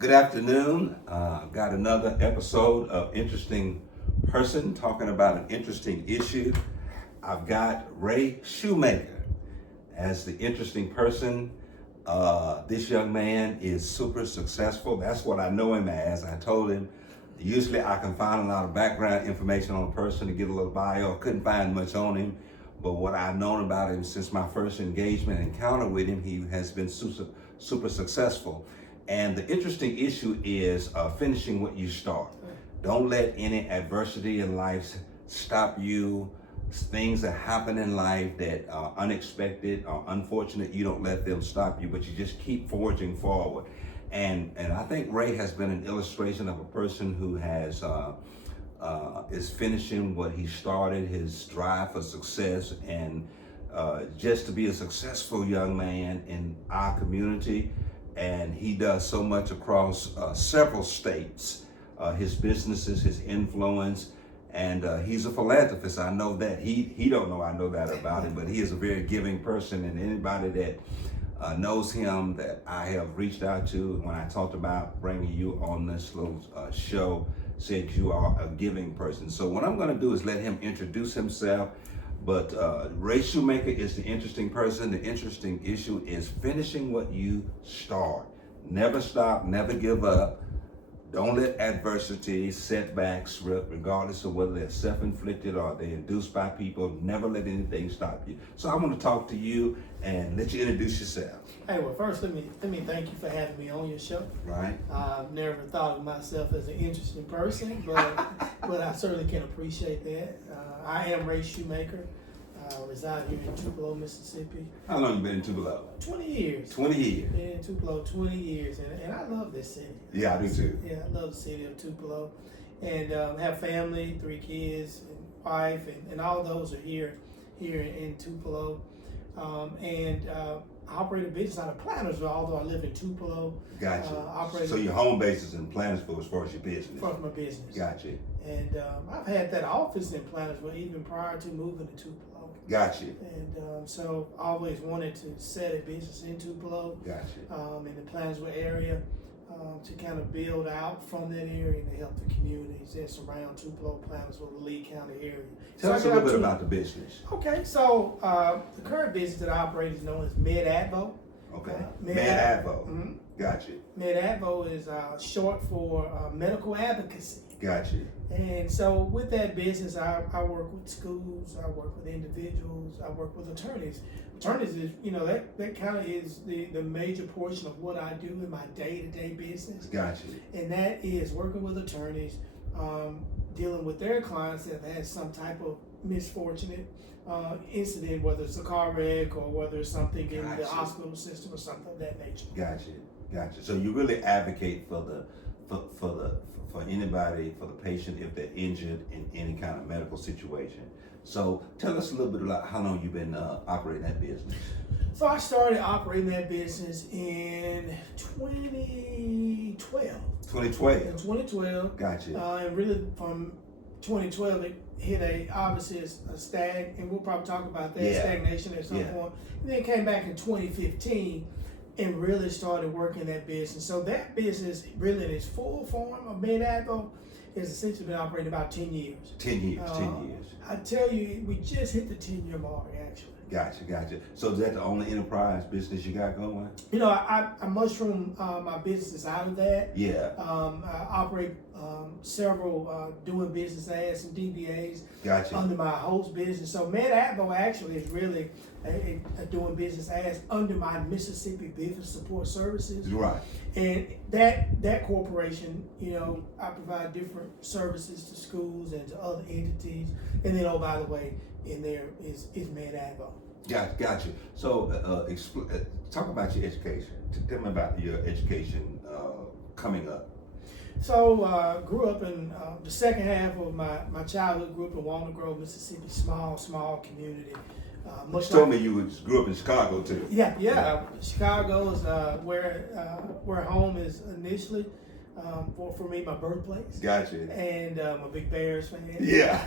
Good afternoon. I've got another episode of Interesting Person talking about an interesting issue. I've got Ray Shoemaker as the interesting person. This young man is super successful. That's what I know him as. I told him usually I can find a lot of background information on a person to get a little bio. Couldn't find much on him. But what I've known about him since my first engagement and encounter with him, he has been super successful. And the interesting issue is finishing what you start. Don't let any adversity in life stop you. Things that happen in life that are unexpected or unfortunate, you don't let them stop you, but you just keep forging forward. And I think Ray has been an illustration of a person who has is finishing what he started, his drive for success, and just to be a successful young man in our community. And he does so much across several states. His businesses, his influence, and he's a philanthropist. I know that. He don't know I know that about him, but he is a very giving person. And anybody that knows him that I have reached out to when I talked about bringing you on this little show said you are a giving person. So what I'm going to do is let him introduce himself. But Ray Shoemaker is the interesting person. The interesting issue is finishing what you start. Never stop, never give up. Don't let adversity, setbacks, regardless of whether they're self-inflicted or they're induced by people, never let anything stop you. So I want to talk to you and let you introduce yourself. Hey, well, first let me thank you for having me on your show. Right. I've never thought of myself as an interesting person, but I certainly can appreciate that. I am Ray Shoemaker. I reside here in Tupelo, Mississippi. How long you been in Tupelo? 20 years. 20 years. Been in Tupelo 20 years, and I love this city. Yeah, I do too. Yeah, I love the city of Tupelo, and have family, 3 kids, and wife, and all those are here in Tupelo, and I operate a business out of Plantersville, although I live in Tupelo. Gotcha. So your home base is in Plantersville as far as your business? For my business. Gotcha. And I've had that office in Plantersville even prior to moving to Tupelo. Gotcha. And so I always wanted to set a business in Tupelo. Gotcha. In the Plantersville area to kind of build out from that area and to help the communities that surround Tupelo, Plantersville, the Lee County area. Tell us a little bit about the business. Okay, so the current business that I operate is known as MedAdvo. Okay. MedAdvo. Mm-hmm. Gotcha. MedAdvo is short for medical advocacy. Gotcha. And so with that business, I work with schools, I work with individuals, I work with attorneys. Attorneys is, that kind of is the major portion of what I do in my day-to-day business. Gotcha. And that is working with attorneys, dealing with their clients that have had some type of misfortunate incident, whether it's a car wreck or whether it's something in the hospital system or something of that nature. Gotcha. So you really advocate for anybody, for the patient if they're injured in any kind of medical situation. So tell us a little bit about how long you've been operating that business. So I started operating that business in 2012. 2012. In 2012. Gotcha. And really from 2012 it hit obviously a stag, and we'll probably talk about that stagnation at some point. And then came back in 2015 and really started working that business. So that business really in its full form of MedAdvo has essentially been operating about 10 years. 10 years. I tell you, we just hit the 10-year mark actually. Gotcha. So is that the only enterprise business you got going? I mushroom my business out of that. Yeah. I operate several doing business ads and DBAs under my host business. So MedAdvo actually is really a doing business ads under my Mississippi Business Support Services. Right. And that corporation, I provide different services to schools and to other entities. And then, oh, by the way, in there is MedAdvo. Gotcha. So talk about your education. Tell me about your education coming up. So grew up in the second half of my childhood, grew up in Walnut Grove, Mississippi, small community. You told me you grew up in Chicago too. Yeah. Chicago is where home is initially. For me, my birthplace. Gotcha. And I'm a big Bears fan. Yeah.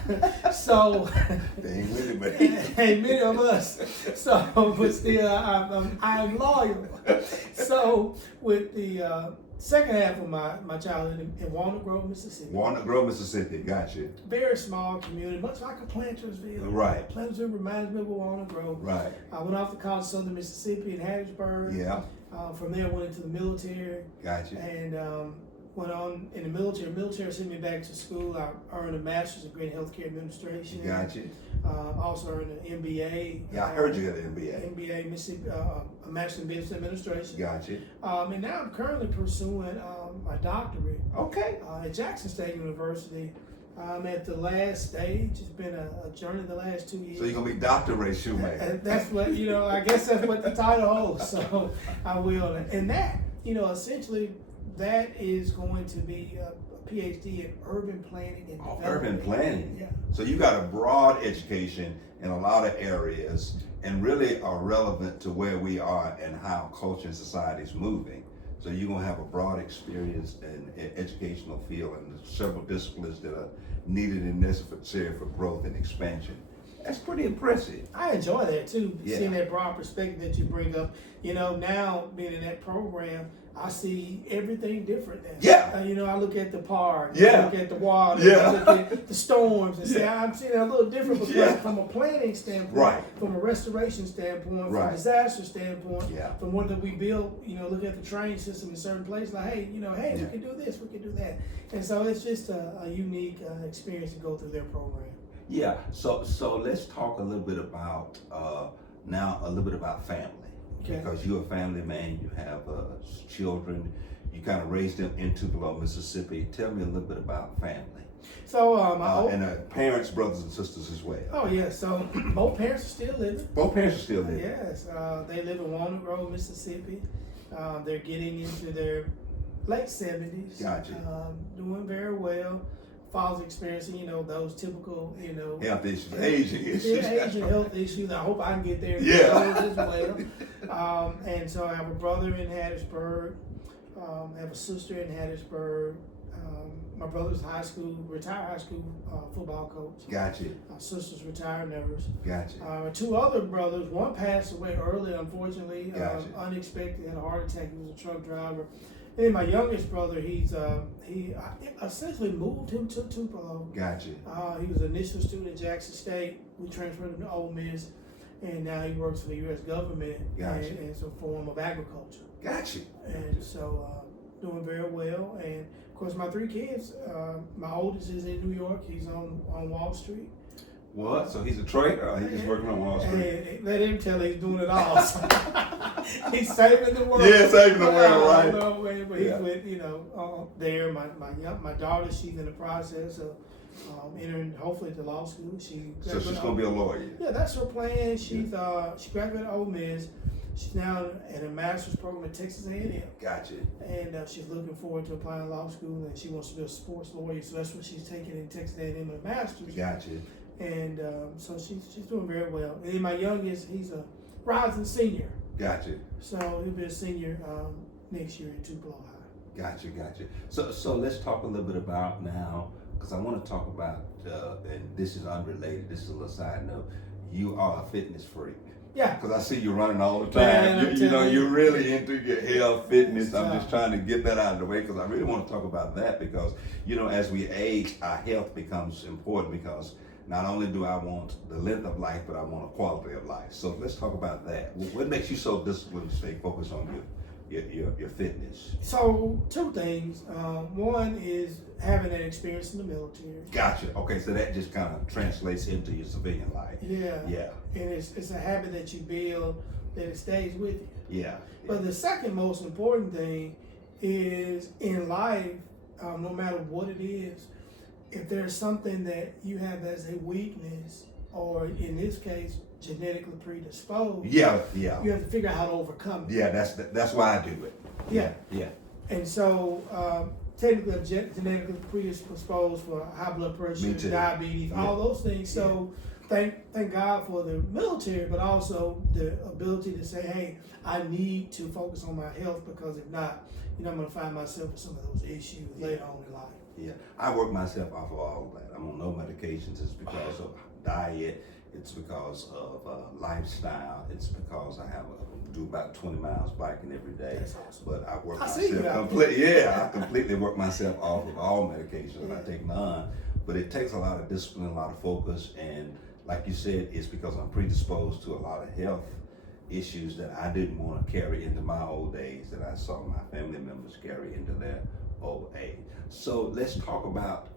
So. They ain't with it, but. Ain't many of us. So, but still, I'm loyal. So with the second half of my childhood in Walnut Grove, Mississippi. Walnut Grove, Mississippi. Gotcha. Very small community, much like a Plantersville. Right. Plantersville reminds me of Walnut Grove. Right. I went off to college in Southern Mississippi in Hattiesburg. Yeah. From there, went into the military. Gotcha. And went on in the military. Military sent me back to school. I earned a master's degree in healthcare administration. Gotcha. Also earned an MBA. Yeah, I heard you got an MBA. MBA, Mississippi, a master's in business administration. Gotcha. And now I'm currently pursuing my doctorate. Okay. At Jackson State University. I'm at the last stage. It's been a journey the last 2 years. So you're gonna be Dr. Ray Shoemaker. That's what, I guess that's what the title holds. So I will. And that, essentially, that is going to be a PhD in urban planning and development. Urban planning. Yeah. So you got a broad education in a lot of areas and really are relevant to where we are and how culture and society is moving. So you're gonna have a broad experience in educational field and several disciplines that are needed and necessary for growth and expansion. That's pretty impressive. I enjoy that too, Yeah. seeing that broad perspective that you bring up. Now being in that program, I see everything different now. Yeah. I look at the park, Yeah. I look at the water, Yeah. I look at the storms and say, I'm seeing it a little different because Yeah. from a planning standpoint, Right. from a restoration standpoint, from Right. a disaster standpoint, Yeah. from what we build, look at the train system in certain places, like, hey, Yeah. we can do this, we can do that. And so it's just a unique experience to go through their program. Yeah. So let's talk a little bit about now a little bit about family. Okay. Because you're a family man, you have children, you kind of raised them in Tupelo, Mississippi. Tell me a little bit about family. So and parents, brothers and sisters as well. Oh yeah, so both parents are still living. Both parents are still living. Yes, they live in Walnut Grove, Mississippi. They're getting into their late 70s. Gotcha. Doing very well. Father's experiencing, those typical, Health issues, aging issues. age and health issues. I hope I can get there Yeah. as well. And so I have a brother in Hattiesburg. I have a sister in Hattiesburg. My brother's retired high school football coach. Gotcha. My sister's retired nurse. Gotcha. Two other brothers, one passed away early, unfortunately, Gotcha. unexpected, had a heart attack. He was a truck driver. And then my youngest brother, he essentially moved him to Tupelo. Gotcha. He was an initial student at Jackson State. We transferred him to Ole Miss, and now he works for the U.S. government Gotcha. in some form of agriculture. Gotcha. And so doing very well. And of course, my three kids. My oldest is in New York. He's on Wall Street. What? So he's a trader, or he's just working on Wall Street? And let him tell he's doing it all. He's saving the world. Yeah, saving the world, right? But he's with, there. My daughter, she's in the process of entering hopefully to law school. So she's gonna be a lawyer. Yeah, that's her plan. She graduated Ole Miss. She's now in a master's program at Texas A&M. Gotcha. And she's looking forward to applying to law school, and she wants to be a sports lawyer. So that's what she's taking in Texas A&M with a master's. Gotcha. And so she's doing very well. And then my youngest, he's a rising senior. Gotcha. So he'll be a senior next year at Tupelo High. Gotcha. So let's talk a little bit about now, because I want to talk about, and this is unrelated, this is a little side note, you are a fitness freak. Yeah. Because I see you running all the Man, time. You're really into your health, fitness. I'm tough. just trying to get that out of the way because I really want to talk about that because, as we age, our health becomes important because not only do I want the length of life, but I want a quality of life. So let's talk about that. What makes you so disciplined to stay focused on your fitness? So two things. One is having that experience in the military. Gotcha. Okay, so that just kind of translates into your civilian life. Yeah. Yeah. And it's a habit that you build that it stays with you. Yeah. But the second most important thing is in life, no matter what it is, if there's something that you have as a weakness, or in this case, genetically predisposed, Yeah. you have to figure out how to overcome it. Yeah, that's why I do it. Yeah. Yeah. And so, technically, I'm genetically predisposed for high blood pressure, Me too. diabetes, Yeah. all those things. So, thank God for the military, but also the ability to say, hey, I need to focus on my health because if not, I'm going to find myself with some of those issues later on in life. Yeah, I work myself off of all of that. I'm on no medications. It's because of diet. It's because of lifestyle. It's because I have a do about 20 miles biking every day. That's awesome. But I work I see you myself out completely. Yeah, I completely work myself off of all medications. I take none, but it takes a lot of discipline, a lot of focus, and like you said, it's because I'm predisposed to a lot of health issues that I didn't want to carry into my old age, that I saw my family members carry into their old age. So let's talk about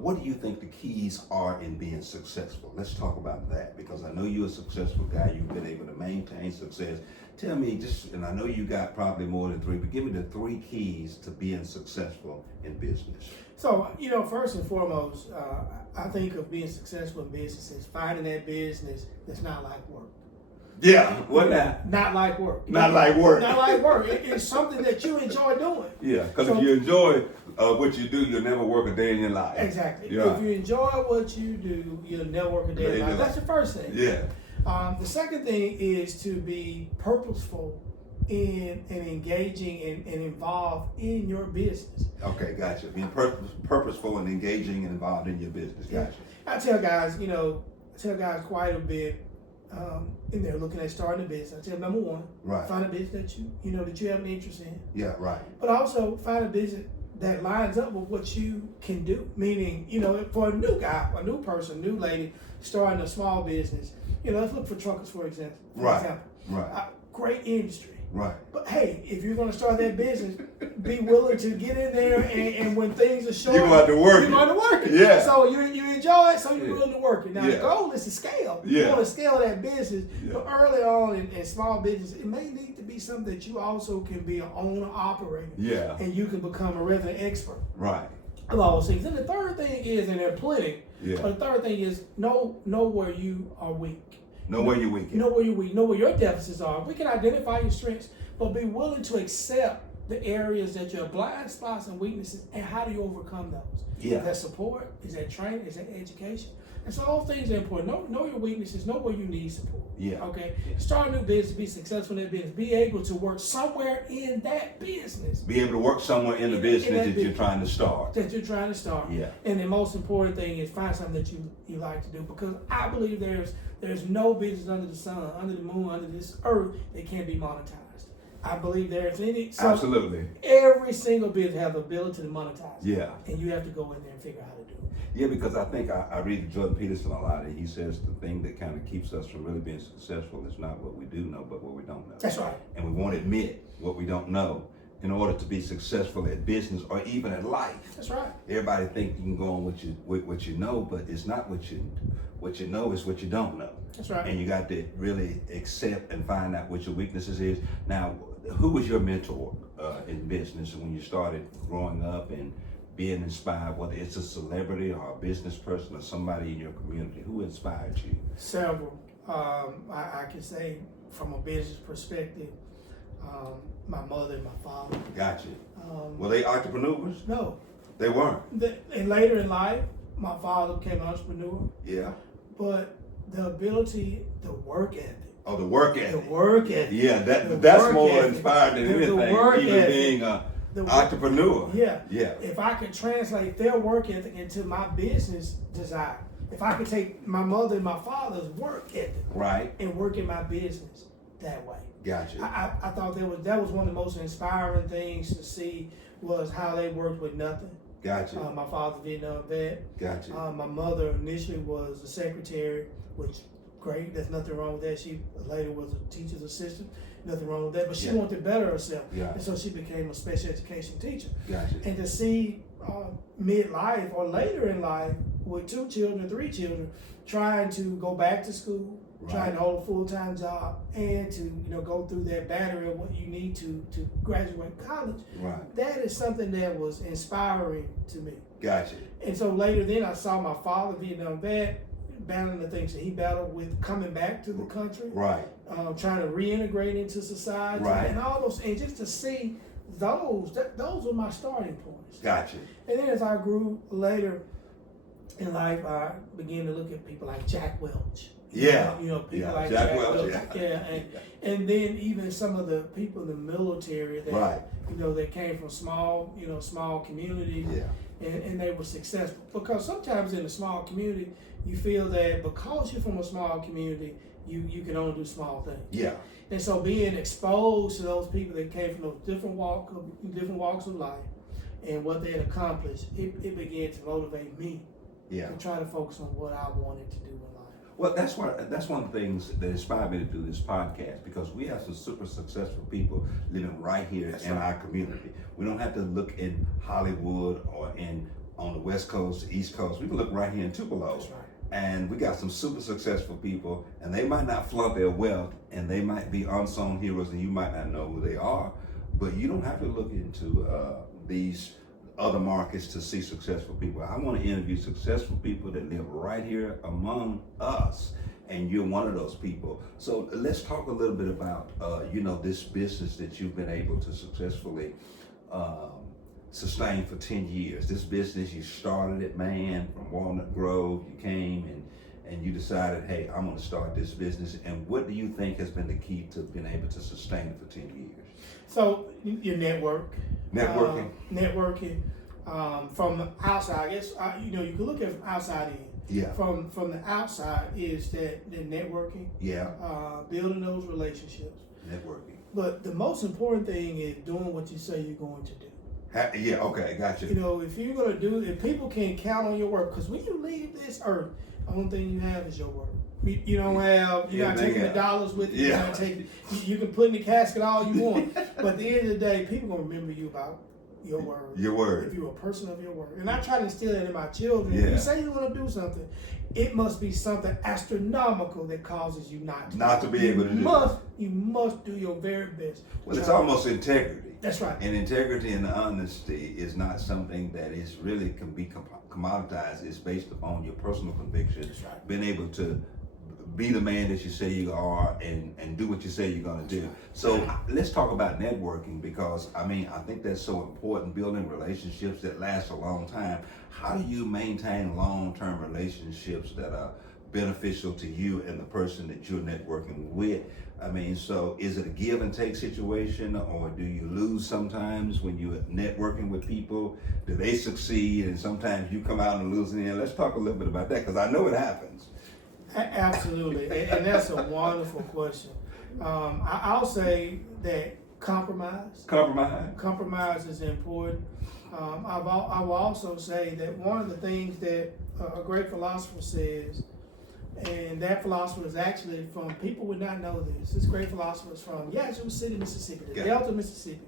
what do you think the keys are in being successful? Let's talk about that, because I know you're a successful guy. You've been able to maintain success. Tell me and I know you got probably more than 3, but give me the 3 keys to being successful in business. So, first and foremost, I think of being successful in business is finding that business that's not like work. Yeah, what now? Not like work. Not like work. Not like work. It's something that you enjoy doing. Yeah, because if you enjoy what you do, you'll never work a day in your life. Exactly. Yeah. If you enjoy what you do, you'll never work a day in your life. That's the first thing. Yeah. The second thing is to be purposeful in and engaging and involved in your business. Okay, gotcha. Being purposeful and engaging and involved in your business. Gotcha. I tell guys quite a bit. And they're looking at starting a business. I tell them, number one, Right. find a business that you have an interest in. Yeah, right. But also find a business that lines up with what you can do. Meaning, for a new guy, a new person, new lady starting a small business, let's look for truckers, for example. Right. Great industry. Right. But hey, if you're going to start that business, be willing to get in there and when things are short, you're going to work you're going to work it. Yeah. So you enjoy it, so you're willing to work it. Now, Yeah. the goal is to scale. Yeah. You want to scale that business. Yeah. But early on in small business, it may need to be something that you also can be an owner, operator. Yeah. And you can become a resident expert Right. of all those things. And the third thing is, and there are plenty, Yeah. but the third thing is know where you are weak. Know where you're weak. Know where you're weak. Know where your deficits are. We can identify your strengths, but be willing to accept the areas that your blind spots and weaknesses, and how do you overcome those? Yeah. Is that support? Is that training? Is that education? And so all things are important. Know your weaknesses. Know where you need support. Yeah. Okay. Start a new business. Be successful in that business. Be able to work somewhere in that business. Be able to work somewhere in the business that you're trying to start. Yeah. And the most important thing is find something that you like to do, because I believe there's no business under the sun, under the moon, under this earth that can't be monetized. I believe there's any. So Absolutely. every single business has the ability to monetize. Yeah. And you have to go in there and figure out how to do it. Yeah, because I think I read Jordan Peterson a lot, and he says the thing that kind of keeps us from really being successful is not what we do know, but what we don't know. That's right. And we won't admit what we don't know in order to be successful at business or even at life. That's right. Everybody think you can go on what you know, but it's not what you know is what you don't know. That's right. And you got to really accept and find out what your weaknesses is. Now, who was your mentor in business when you started growing up and being inspired, whether it's a celebrity or a business person or somebody in your community? Who inspired you? Several. I can say from a business perspective, my mother and my father. Gotcha. Were they entrepreneurs? No. They weren't. And later in life, my father became an entrepreneur. Yeah. But the ability, the work ethic. Oh, the work ethic. The work ethic. Yeah, that's more ethic. inspired than anything, even ethic. being an entrepreneur. Yeah. Yeah. If I could translate their work ethic into my business desire, if I could take my mother and my father's work ethic, Right. and work in my business that way. Gotcha. I thought that was one of the most inspiring things to see, was how they worked with nothing. Gotcha. My father's a Vietnam vet. Gotcha. My mother initially was a secretary, which great. There's nothing wrong with that. She later was a teacher's assistant. Nothing wrong with that. But she wanted to better herself, and so she became a special education teacher. Gotcha. And to see midlife or later in life with 2 children, 3 children, trying to go back to school, trying to hold a full-time job, and to go through that battery of what you need to graduate college. Right. That is something that was inspiring to me. Gotcha. And so later then I saw my father, Vietnam vet, battling the things that he battled with coming back to the country. Right. Trying to reintegrate into society. Right. And all those, and just to see those were my starting points. Gotcha. And then as I grew later in life, I began to look at people like Jack Welch. Yeah. People like Jack Welch. And then even some of the people in the military that Right. they came from small communities. Yeah. And they were successful. Because sometimes in a small community, you feel that because you're from a small community, you can only do small things. Yeah. And so being exposed to those people that came from those different walks of life and what they had accomplished, it began to motivate me Yeah. to try to focus on what I wanted to do in life. Well, that's one of the things that inspired me to do this podcast, because we have some super successful people living right here in our community. We don't have to look in Hollywood or on the West Coast, East Coast. We can look right here in Tupelo. That's right. And we got some super successful people, and they might not flaunt their wealth, and they might be unsung heroes, and you might not know who they are. But you don't have to look into these other markets to see successful people. I want to interview successful people that live right here among us, and you're one of those people. So let's talk a little bit about this business that you've been able to successfully sustain for 10 years. This business, you started it, man, from Walnut Grove. You came and you decided, hey, I'm going to start this business. And what do you think has been the key to being able to sustain it for 10 years? So your networking from the outside. I guess you can look at it from outside in. Yeah. From the outside is that the networking. Yeah. Building those relationships. Networking. But the most important thing is doing what you say you're going to do. Yeah. Okay. Gotcha. If you're gonna if people can count on your word, because when you leave this earth, the only thing you have is your word. You don't have. You're not taking the dollars with you. Yeah. You're not taking. You can put in the casket all you want, but at the end of the day, people gonna remember you about your word. Your word. If you're a person of your word, and I try to instill that in my children. Yeah. If you say you want to do something, it must be something astronomical that causes you not to be able to do. You must do your very best. Well, it's almost integrity. That's right. And integrity and honesty is not something that is really can be commoditized. It's based upon your personal conviction. That's right. Being able to be the man that you say you are and do what you say you're going to do. So let's talk about networking, because I think that's so important, building relationships that last a long time. How do you maintain long-term relationships that are beneficial to you and the person that you're networking with? So is it a give and take situation, or do you lose sometimes when you're networking with people? Do they succeed and sometimes you come out and losing in? Let's talk a little bit about that, because I know it happens. Absolutely, and that's a wonderful question. I'll say that compromise is important. I will also say that one of the things that a great philosopher says, and that philosopher is actually from, people would not know this. This great philosopher is from Yazoo City, Mississippi, the Delta, Mississippi.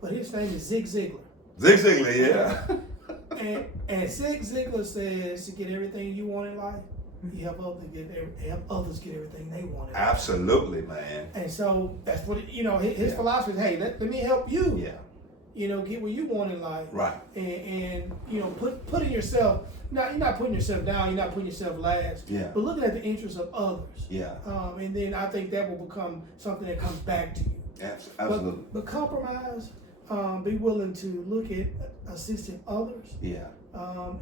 But his name is Zig Ziglar. Zig Ziglar, yeah. and Zig Ziglar says to get everything you want in life, you help others get everything they want in life. Absolutely, man. And so that's what his philosophy is. Hey, let me help you. Yeah. Get what you want in life. Right. And putting yourself. Now, you're not putting yourself down. You're not putting yourself last. Yeah. But looking at the interests of others. Yeah. And then I think that will become something that comes back to you. Absolutely. But compromise. Be willing to look at assisting others. Yeah.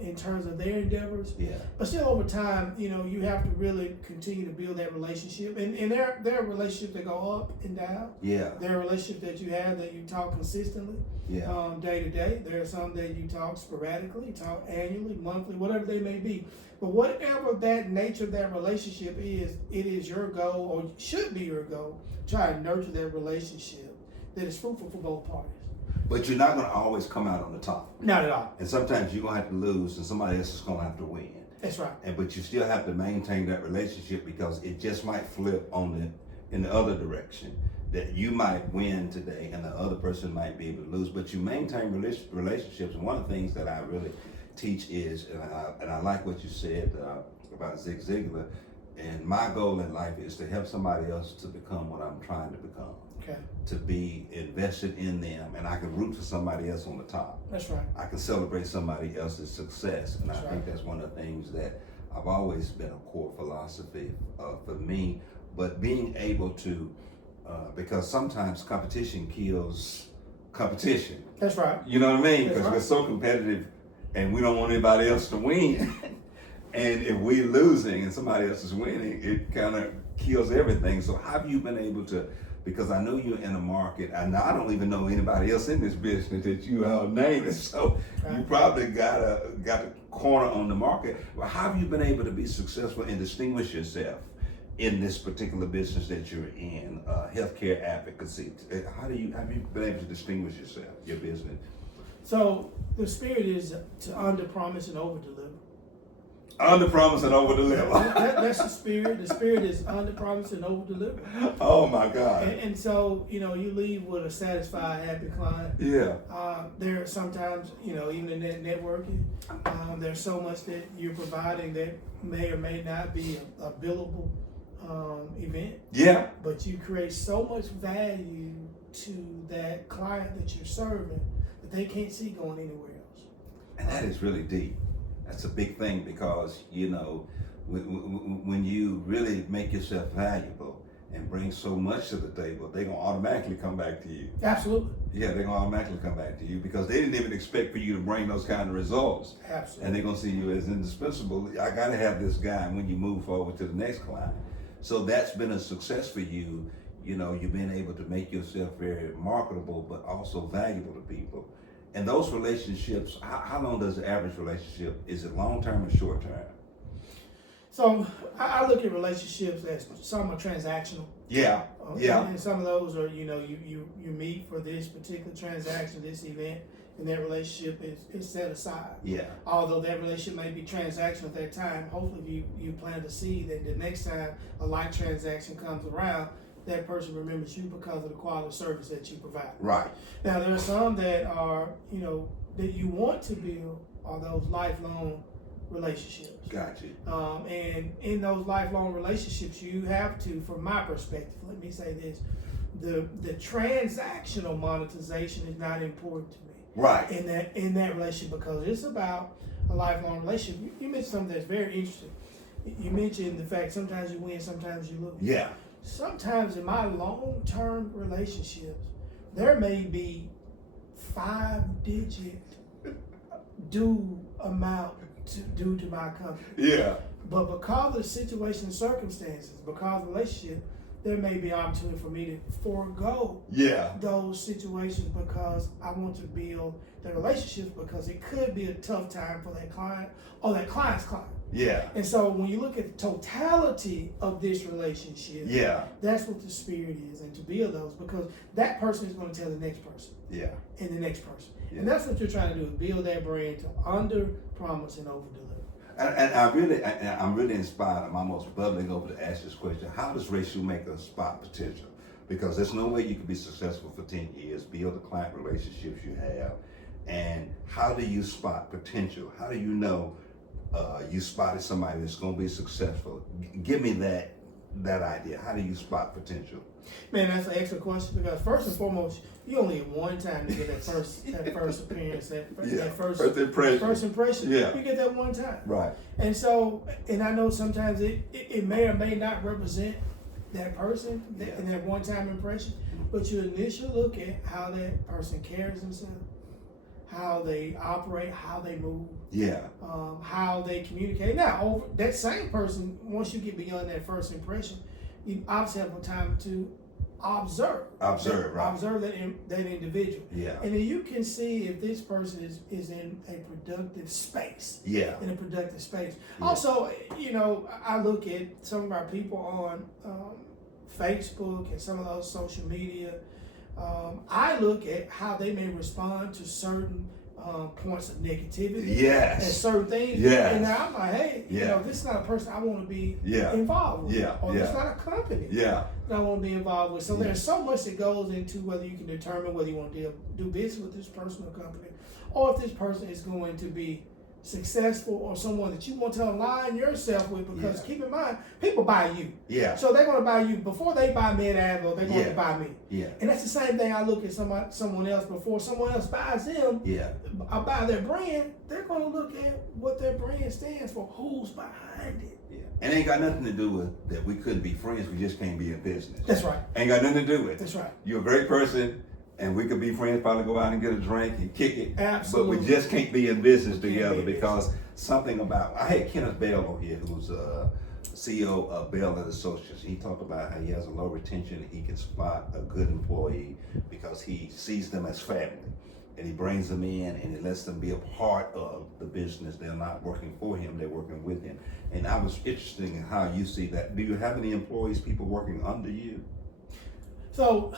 In terms of their endeavors. Yeah. But still, over time, you have to really continue to build that relationship. And there are relationships that go up and down. Yeah. There are relationships that you have that you talk consistently. Yeah. Day to day. There are some that you talk sporadically, you talk annually, monthly, whatever they may be. But whatever that nature of that relationship is, it is your goal, or should be your goal, to try to nurture that relationship that is fruitful for both parties. But you're not going to always come out on the top. Not at all. And sometimes you're going to have to lose, and somebody else is going to have to win. That's right. But you still have to maintain that relationship, because it just might flip in the other direction. That you might win today and the other person might be able to lose. But you maintain relationships. And one of the things that I really teach is, and I like what you said about Zig Ziglar, and my goal in life is to help somebody else to become what I'm trying to become. Okay. To be invested in them, and I can root for somebody else on the top. That's right. I can celebrate somebody else's success, and I think that's one of the things that I've always been a core philosophy for me. But being able to, because sometimes competition kills competition. That's right. You know what I mean? Because we're so competitive, and we don't want anybody else to win. And if we're losing and somebody else is winning, it kind of kills everything. So how have you been able to? Because I know you're in a market, and I don't even know anybody else in this business that you all named. So you probably got a corner on the market. Well, how have you been able to be successful and distinguish yourself in this particular business that you're in, healthcare advocacy? Have you been able to distinguish yourself, your business? So the spirit is to under promise and over deliver. Under promise and over deliver. That's the spirit. The spirit is under promise and over deliver. Oh my God. And so, you leave with a satisfied, happy client. Yeah. There are sometimes, even in that networking, there's so much that you're providing that may or may not be a billable event. Yeah. But you create so much value to that client that you're serving that they can't see going anywhere else. And that is really deep. That's a big thing because, when you really make yourself valuable and bring so much to the table, they're going to automatically come back to you. Absolutely. Yeah, they're going to automatically come back to you because they didn't even expect for you to bring those kind of results. Absolutely. And they're going to see you as indispensable. I got to have this guy when you move forward to the next client. So that's been a success for you. You've been able to make yourself very marketable, but also valuable to people. And those relationships, how long does the average relationship? Is it long term or short term? So I look at relationships as some are transactional. Yeah. Yeah. And some of those are, you meet for this particular transaction, this event, and that relationship is set aside. Yeah. Although that relationship may be transactional at that time, hopefully you plant a seed that the next time a like transaction comes around, that person remembers you because of the quality of service that you provide. Right. Now there are some that are, that you want to build are those lifelong relationships. Gotcha. And in those lifelong relationships, you have to, from my perspective, let me say this, the transactional monetization is not important to me. Right. In that relationship, because it's about a lifelong relationship. You mentioned something that's very interesting. You mentioned the fact sometimes you win, sometimes you lose. Yeah. Sometimes in my long-term relationships, there may be 5-digit due amount due to my company. Yeah. But because of the situation and circumstances, because of the relationship, there may be opportunity for me to forego those situations because I want to build the relationships because it could be a tough time for that client or that client's client. Yeah. And so when you look at the totality of this relationship, that's what the spirit is, and to build those, because that person is going to tell the next person. Yeah. And the next person. Yeah. And that's what you're trying to do, is build that brand to under promise and over deliver. And I'm really inspired. I'm almost bubbling over to ask this question. How does Ray Shoemaker spot potential? Because there's no way you can be successful for 10 years, build the client relationships you have. And how do you spot potential? How do you know you spotted somebody that's going to be successful? Give me that idea. How do you spot potential? Man, that's an excellent question, because first and foremost, you only have one time to get that first appearance, that first impression. Yeah. You get that one time. Right. And so, and I know sometimes it may or may not represent that person in that one time impression, but you initially look at how that person carries themselves, how they operate, how they move, how they communicate. Now, over that same person, once you get beyond that first impression, you obviously have time to observe that individual. Yeah. And then you can see if this person is in a productive space. Yeah. In a productive space. Yeah. Also, I look at some of our people on Facebook and some of those social media. I look at how they may respond to certain points of negativity and certain things. And now I'm like, hey, this is not a person I want to be involved with. Or this is not a company that I want to be involved with. So there's so much that goes into whether you can determine whether you want to do business with this person or company, or if this person is going to be successful or someone that you want to align yourself with, because keep in mind, people buy you. So they're going to buy you before they buy me at Advil, they're going to buy me. And that's the same thing. I look at someone else before someone else buys them. I buy their brand, they're going to look at what their brand stands for, who's behind it. And it ain't got nothing to do with that we couldn't be friends, we just can't be in business. That's right. Ain't got nothing to do with it. That's right. You're a great person, and we could be friends, probably go out and get a drink and kick it. Absolutely. But we just can't be in business together because something about, I had Kenneth Bell on here, who's CEO of Bell and Associates. He talked about how he has a low retention and he can spot a good employee because he sees them as family. and he brings them in and he lets them be a part of the business. They're not working for him, they're working with him. And I was interested in how you see that. Do you have any employees, people working under you? So,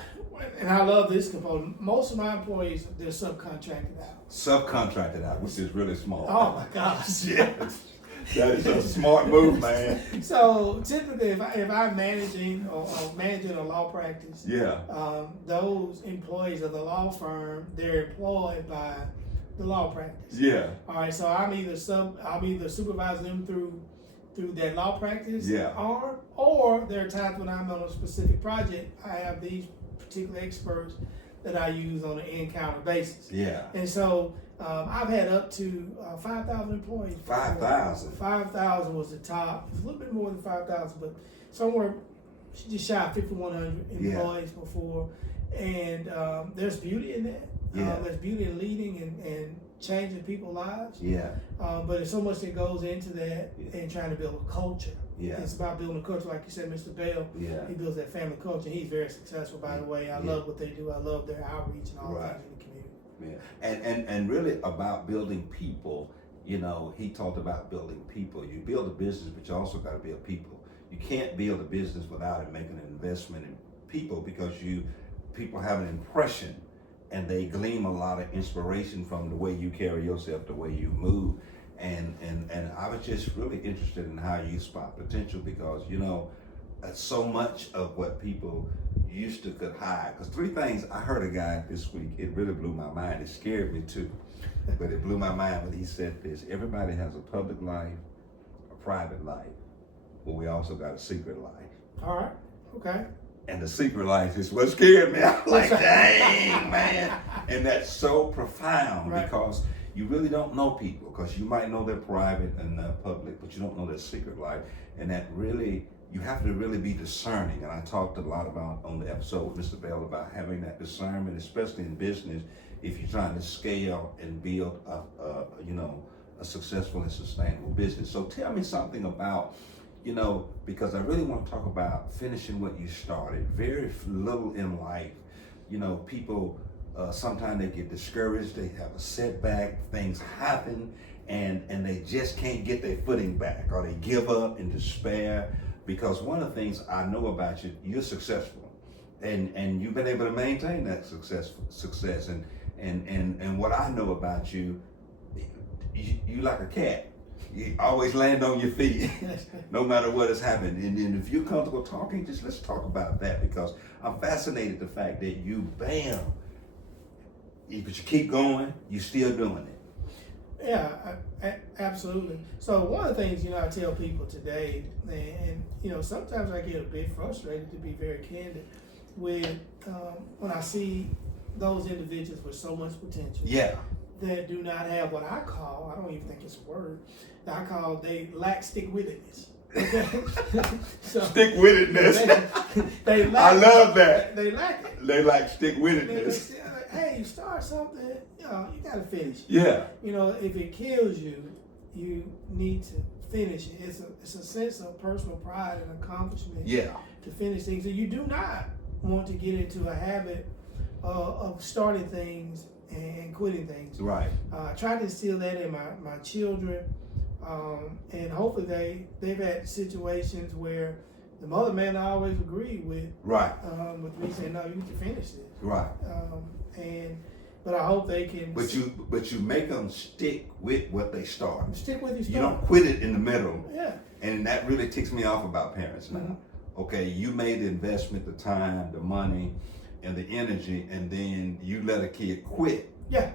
and I love this component. Most of my employees, they're subcontracted out. Subcontracted out, which is really smart. Oh my gosh. Yeah. That is a smart move, man. So typically, if I'm managing or managing a law practice, Yeah. Those employees of the law firm, they're employed by the law practice. Yeah. All right. So I'm either supervising them through that law practice arm, or there are times when I'm on a specific project, I have these particular experts that I use on an encounter basis. Yeah. And so I've had up to 5,000 employees. 5,000. 5,000 was the top. It's a little bit more than 5,000, but somewhere just shy of 5,100 employees before. And there's beauty in that. There's beauty in leading and changing people's lives. Yeah. But there's so much that goes into that and trying to build a culture. Yeah. It's about building a culture, like you said, Mr. Bell. Yeah. He builds that family culture. He's very successful, by the way. I love what they do. I love their outreach and all things in the community. Yeah. And really about building people, you know, he talked about building people. You build a business, but you also got to build people. You can't build a business without it making an investment in people, because people have an impression and they glean a lot of inspiration from the way you carry yourself, the way you move. And I was just really interested in how you spot potential, because, you know, so much of what people used to could hide. Because 3 things, I heard a guy this week, it really blew my mind. It scared me too, but it blew my mind when he said this: everybody has a public life, a private life, but we also got a secret life. All right. Okay. And the secret life is what scared me. I'm like, dang, man. And that's so profound, because you really don't know people, because you might know their private and their public, but you don't know their secret life. And that really, you have to really be discerning. And I talked a lot about on the episode with Mr. Bell about having that discernment, especially in business, if you're trying to scale and build a successful and sustainable business. So tell me something about, you know, because I really want to talk about finishing what you started. Very little in life, you know, people, sometimes they get discouraged, they have a setback, things happen, and they just can't get their footing back, or they give up in despair. Because one of the things I know about you, you're successful, and you've been able to maintain that success. And what I know about you, you like a cat. You always land on your feet, no matter what has happened. And if you're comfortable talking, just let's talk about that, because I'm fascinated the fact that you, bam, but you keep going, you're still doing it. Yeah, absolutely. So one of the things, you know, I tell people today, and you know, sometimes I get a bit frustrated, to be very candid, with when I see those individuals with so much potential. Yeah. That do not have what I call, I don't even think it's a word, that I call, they lack stick-wittedness. So, stick-wittedness. They lack, I love that. They lack it. They lack stick-wittedness. Hey, you start something, you know, you gotta finish it. Yeah. You know, if it kills you, you need to finish it. It's a sense of personal pride and accomplishment. Yeah. To finish things. And you do not want to get into a habit of starting things and quitting things. Right. I try to instill that in my children, and hopefully they've had situations where the mother may not always agree with me saying, no, you need to finish this. Right. But I hope they can. But you make them stick with what they start. Stick with your start. You don't quit it in the middle. Yeah. And that really ticks me off about parents now. Mm-hmm. Okay, you made the investment, the time, the money, and the energy, and then you let a kid quit. Yeah.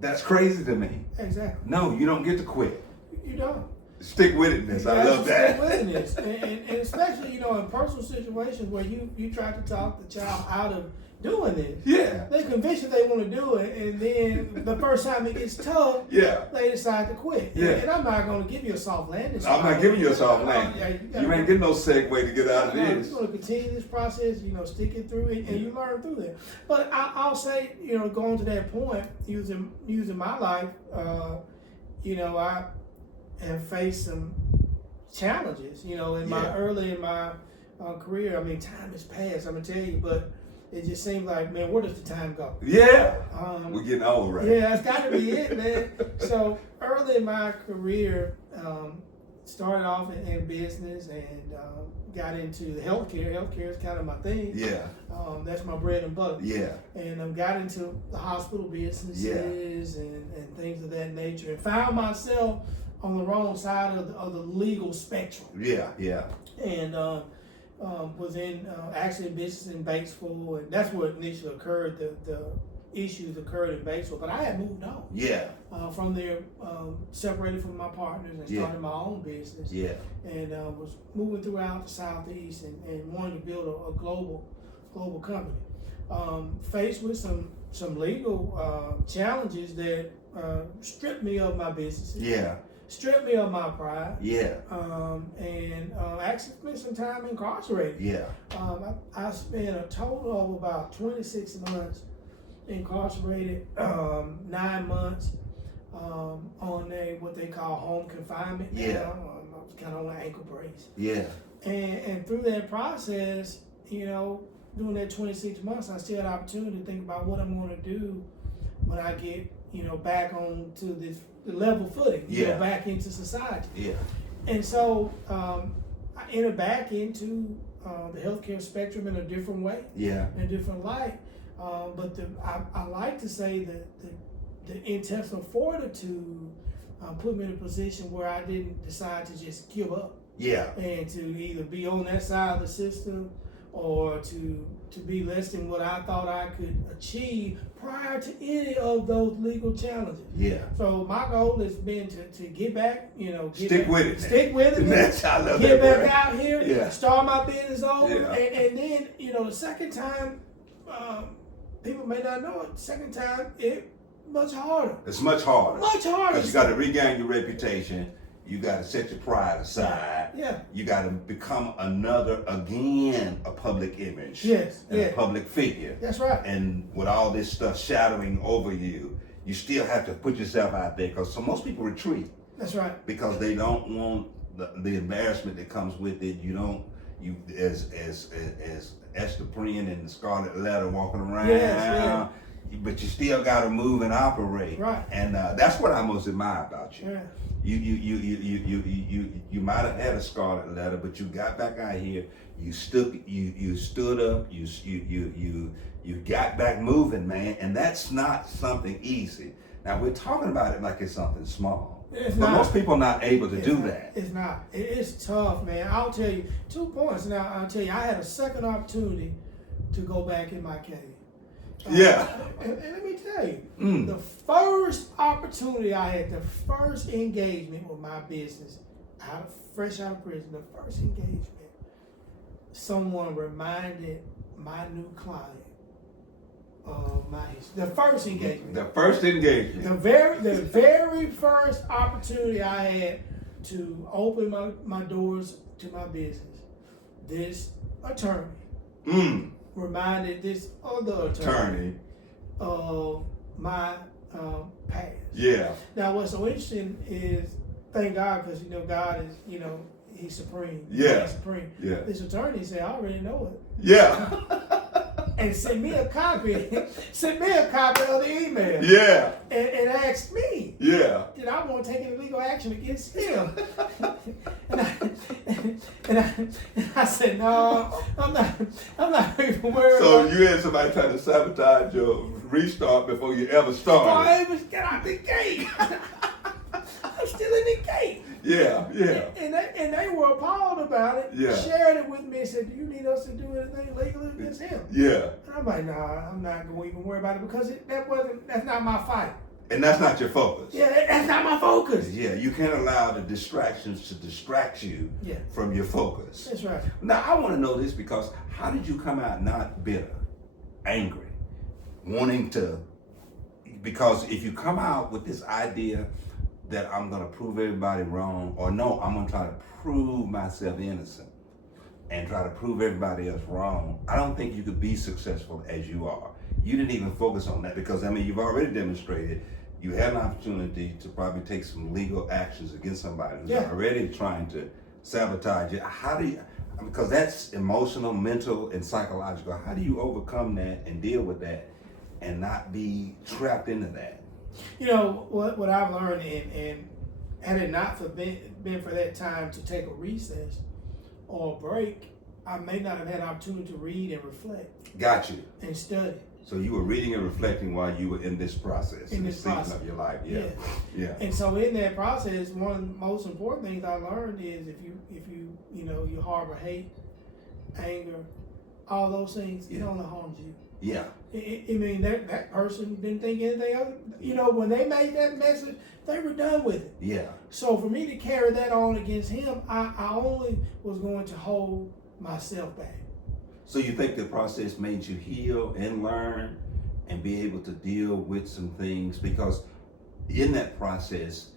That's crazy to me. Exactly. No, you don't get to quit. You don't. Stick-wittedness. I love that. Stick-wittedness. and especially, you know, in personal situations where you try to talk the child out of doing this. Yeah. They convince you they want to do it, and then the first time it gets tough, they decide to quit. Yeah. And I'm not going to give you a soft landing. I'm not giving you a soft landing. You ain't getting no segue to get out of this. You're going to continue this process, you know, stick it through it, and you learn through that. But I'll say, you know, going to that point, using my life, you know, I have faced some challenges, you know, in my career. I mean, time has passed, I'm going to tell you, but it just seems like, man, where does the time go? Yeah. We're getting old, right? Yeah, that's got to be it, man. So early in my career, started off in business and got into healthcare. Healthcare is kind of my thing. Yeah. That's my bread and butter. Yeah. And got into the hospital businesses and things of that nature, and found myself on the wrong side of the legal spectrum. Yeah. Yeah. And was in actually in business in Batesville, and that's where it initially occurred. The issues occurred in Batesville, but I had moved on. Yeah. From there, separated from my partners and started my own business. Yeah. And was moving throughout the Southeast and wanted to build a global company. Faced with some legal challenges that stripped me of my businesses. Yeah. Stripped me of my pride. Yeah. And actually spent some time incarcerated. Yeah. I spent a total of about 26 months incarcerated, 9 months on what they call home confinement. Yeah. I was kind of on an ankle brace. Yeah. And through that process, during that 26 months, I still had an opportunity to think about what I'm going to do when I get, back on to this level footing, back into society. Yeah. And so I entered back into the healthcare spectrum in a different way. Yeah. In a different light. But I like to say that the intestinal fortitude put me in a position where I didn't decide to just give up. Yeah. And to either be on that side of the system or to be less than what I thought I could achieve prior to any of those legal challenges. Yeah. So my goal has been to get back, stick with it. Stick with it. That's I love get that back word. out here, yeah. Start my business over, yeah. and then, the second time, people may not know it, the second time, it's much harder. It's much harder. Much harder. Because you got to regain your reputation. You got to set your pride aside. Yeah. You got to become a public image. Yes. And a public figure. That's right. And with all this stuff shadowing over you, you still have to put yourself out there because most people retreat. That's right. Because they don't want the embarrassment that comes with it. As Esther Prynne in the Scarlet Letter walking around. Yes, But you still got to move and operate. Right. And that's what I most admire about you. Yeah. You might have had a Scarlet Letter, but you got back out here. You stood up. You got back moving, man. And that's not something easy. Now we're talking about it like it's something small. But most people are not able to do that. It's not. It's tough, man. I'll tell you 2 points. Now I'll tell you, I had a second opportunity to go back in my cave. Yeah. And let me tell you, the first opportunity I had, the first engagement with my business, fresh out of prison, the first engagement, someone reminded my new client of my history. The first engagement. The first engagement. The very first opportunity I had to open my doors to my business, this attorney reminded this other attorney of my past. Yeah. Now, what's so interesting is, thank God, because God is, He's supreme. Yeah. He's supreme. Yeah. This attorney said, I already know it. Yeah. And sent me a copy of the email. Yeah. And asked me. Yeah. Did I want to take any legal action against him? and I said, no, I'm not even worried. So you had somebody trying to sabotage your restart before you ever started. Before I even get out the gate. I'm still in the gate. Yeah, yeah. And they were appalled about it. Yeah. Shared it with me and said, do you need us to do anything legally against him? Yeah. And I'm like, nah, I'm not going to even worry about it because that's not my fight. And that's not your focus. Yeah, that's not my focus. Yeah, you can't allow the distractions to distract you from your focus. That's right. Now, I want to know this because how did you come out not bitter, angry, wanting to, because if you come out with this idea that I'm going to prove everybody wrong, or no, I'm going to try to prove myself innocent and try to prove everybody else wrong, I don't think you could be successful as you are. You didn't even focus on that because, you've already demonstrated you had an opportunity to probably take some legal actions against somebody who's already trying to sabotage you. Because that's emotional, mental, and psychological. How do you overcome that and deal with that and not be trapped into that? You know, what I've learned, and had it not been for that time to take a recess or a break, I may not have had an opportunity to read and reflect. Got you. And study. So you were reading and reflecting while you were in this process, in this season process of your life. Yeah. Yeah. And so in that process, one of the most important things I learned is if you harbor hate, anger, all those things, it only harms you. Yeah. I mean, that person didn't think anything other. You know, when they made that message, they were done with it. Yeah. So for me to carry that on against him, I only was going to hold myself back. So you think the process made you heal and learn and be able to deal with some things? Because in that process,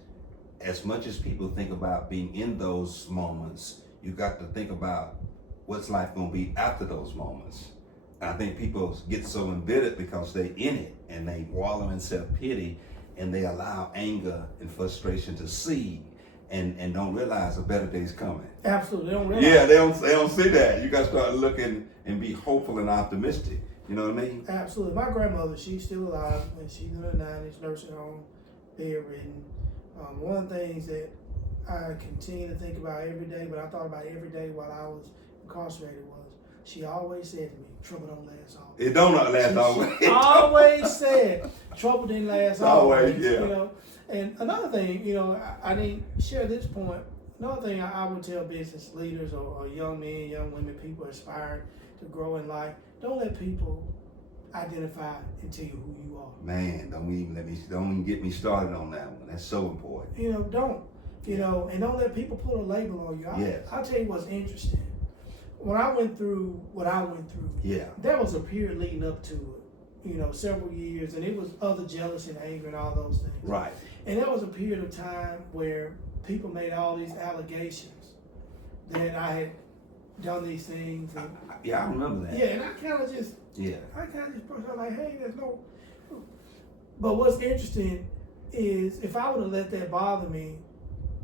as much as people think about being in those moments, you got to think about what's life going to be after those moments. And I think people get so embittered because they're in it and they wallow in self-pity and they allow anger and frustration to seed and don't realize a better day's coming. Absolutely, they don't realize. Yeah, they don't see that. You got to start looking and be hopeful and optimistic. You know what I mean? Absolutely. My grandmother, she's still alive, and she's in her 90s, nursing home, bedridden. One of the things that I continue to think about every day, but I thought about every day while I was incarcerated, was she always said to me, trouble don't last always. It don't last always. She always said, trouble didn't last always. Yeah. You know? And another thing, you know, I didn't share this point. Another thing I would tell business leaders or young men, young women, people aspiring to grow in life, don't let people identify and tell you who you are. Man, don't even get me started on that one. That's so important. You know, don't. You know, and don't let people put a label on you. I'll tell you what's interesting. When I went through what I went through, there was a period leading up to it, you know, several years, and it was other jealousy and anger and all those things. Right. And there was a period of time where people made all these allegations that I had done these things. And, I remember that. Yeah, and I kind of just brushed out like, hey, there's no. But what's interesting is if I would have let that bother me,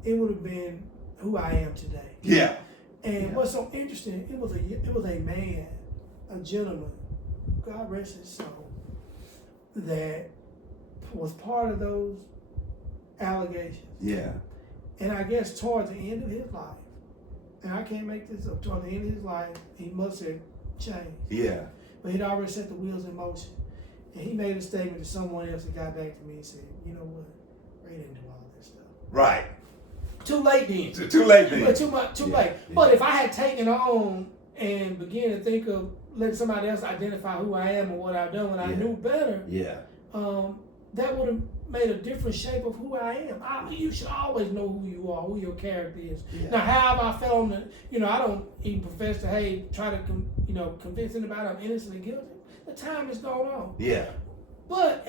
it would have been who I am today. Yeah. And what's so interesting, it was a man, a gentleman, God rest his soul, that was part of those allegations. Yeah. And I guess toward the end of his life, and I can't make this up, toward the end of his life, he must have changed. Yeah. But he'd already set the wheels in motion. And he made a statement to someone else that got back to me and said, you know what, Ray didn't do all this stuff. Right. Too late then. Too late then. But too late. Yeah. But if I had taken on and began to think of letting somebody else identify who I am and what I've done when I knew better, that would have made a different shape of who I am. You should always know who you are, who your character is. Yeah. Now, how have I felt on the, I don't even profess to, try to, convince anybody I'm innocently guilty. The time is going on. Yeah. But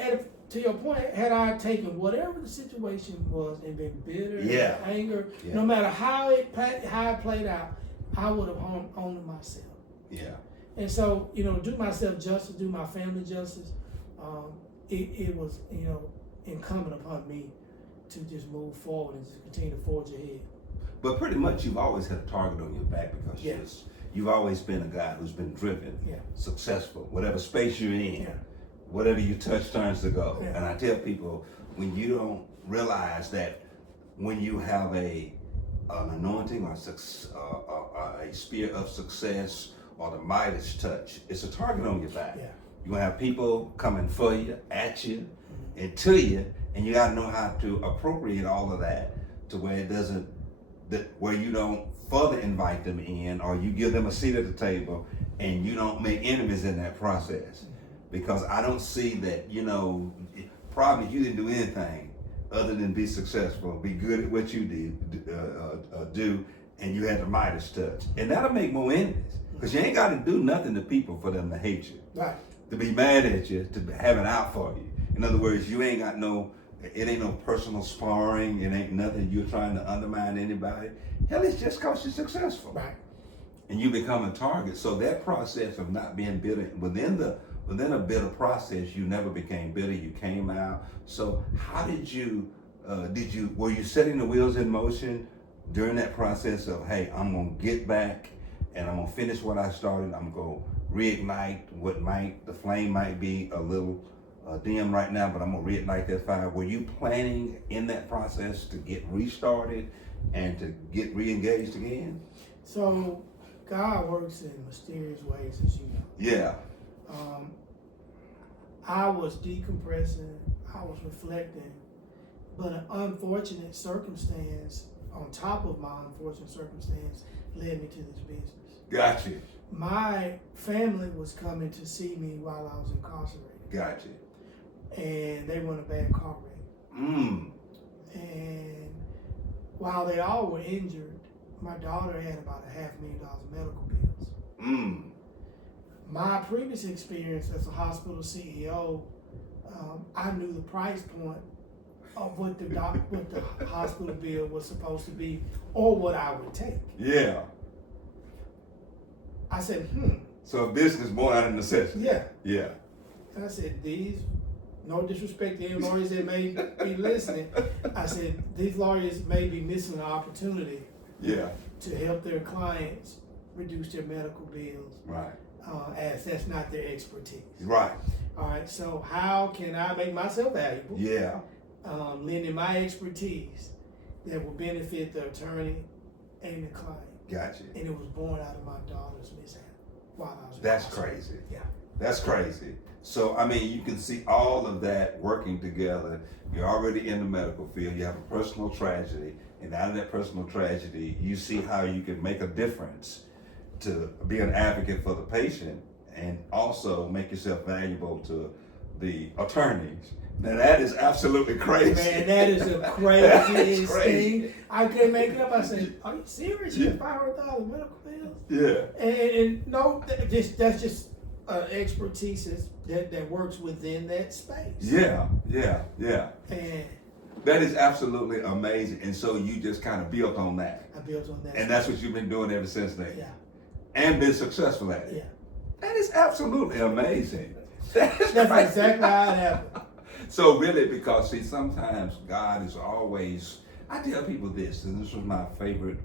to your point, had I taken whatever the situation was and been bitter and anger, no matter how it played out, I would have owned myself. Yeah. And so, do myself justice, do my family justice. It was, incumbent upon me to just move forward and just continue to forge ahead. But pretty much you've always had a target on your back because you've always been a guy who's been driven, successful, whatever space you're in, whatever you touch turns to gold. And I tell people, when you don't realize that when you have an anointing or a spear of success or the Midas touch, it's a target on your back. Yeah. You're going to have people coming for you, at you, and to you, and you got to know how to appropriate all of that to where it doesn't, where you don't further invite them in or you give them a seat at the table and you don't make enemies in that process. Because I don't see that, probably you didn't do anything other than be successful, be good at what you do, and you had the Midas touch. And that'll make more enemies. Because you ain't got to do nothing to people for them to hate you. Right. To be mad at you, to have it out for you. In other words, you ain't got it ain't no personal sparring, it ain't nothing you're trying to undermine anybody. Hell, it's just because you're successful. Right. And you become a target. So that process of not being bitter, within a bitter process, you never became bitter, you came out. So how did you, were you setting the wheels in motion during that process of, hey, I'm gonna get back and I'm gonna finish what I started. I'm gonna reignite the flame might be a little dim right now, but I'm gonna reignite that fire. Were you planning in that process to get restarted and to get re-engaged again? So God works in mysterious ways, as you know. Yeah. I was decompressing, I was reflecting, but an unfortunate circumstance on top of my unfortunate circumstance led me to this business. Gotcha. My family was coming to see me while I was incarcerated. Gotcha. And they were in a bad car wreck. And while they all were injured, my daughter had about $500,000 in medical bills. My previous experience as a hospital CEO, I knew the price point of what the hospital bill was supposed to be, or what I would take. Yeah. I said, So a business born out of necessity. Yeah. Yeah. And I said, no disrespect to any lawyers that may be listening, I said, these lawyers may be missing an opportunity to help their clients reduce their medical bills. Right. As that's not their expertise. Right. All right, so how can I make myself valuable? Yeah. Lending my expertise that will benefit the attorney and the client. Gotcha. And it was born out of my daughter's mishap while I was That's crazy. Yeah. That's crazy. So, I mean, you can see all of that working together. You're already in the medical field. You have a personal tragedy. And out of that personal tragedy, you see how you can make a difference to be an advocate for the patient and also make yourself valuable to the attorneys. Now, that is absolutely crazy. Man, that is the craziest crazy. thing. I couldn't make it up. I said, are you serious? You have $500,000 medical bills? Yeah. And no, that's just expertise that works within that space. Yeah. And that is absolutely amazing. And so you just kind of built on that. I built on that. And that's what you've been doing ever since then. Yeah. And been successful at it. Yeah. That is absolutely amazing. That's exactly how it happened. So really, because see, sometimes God is always, I tell people this, and this was my favorite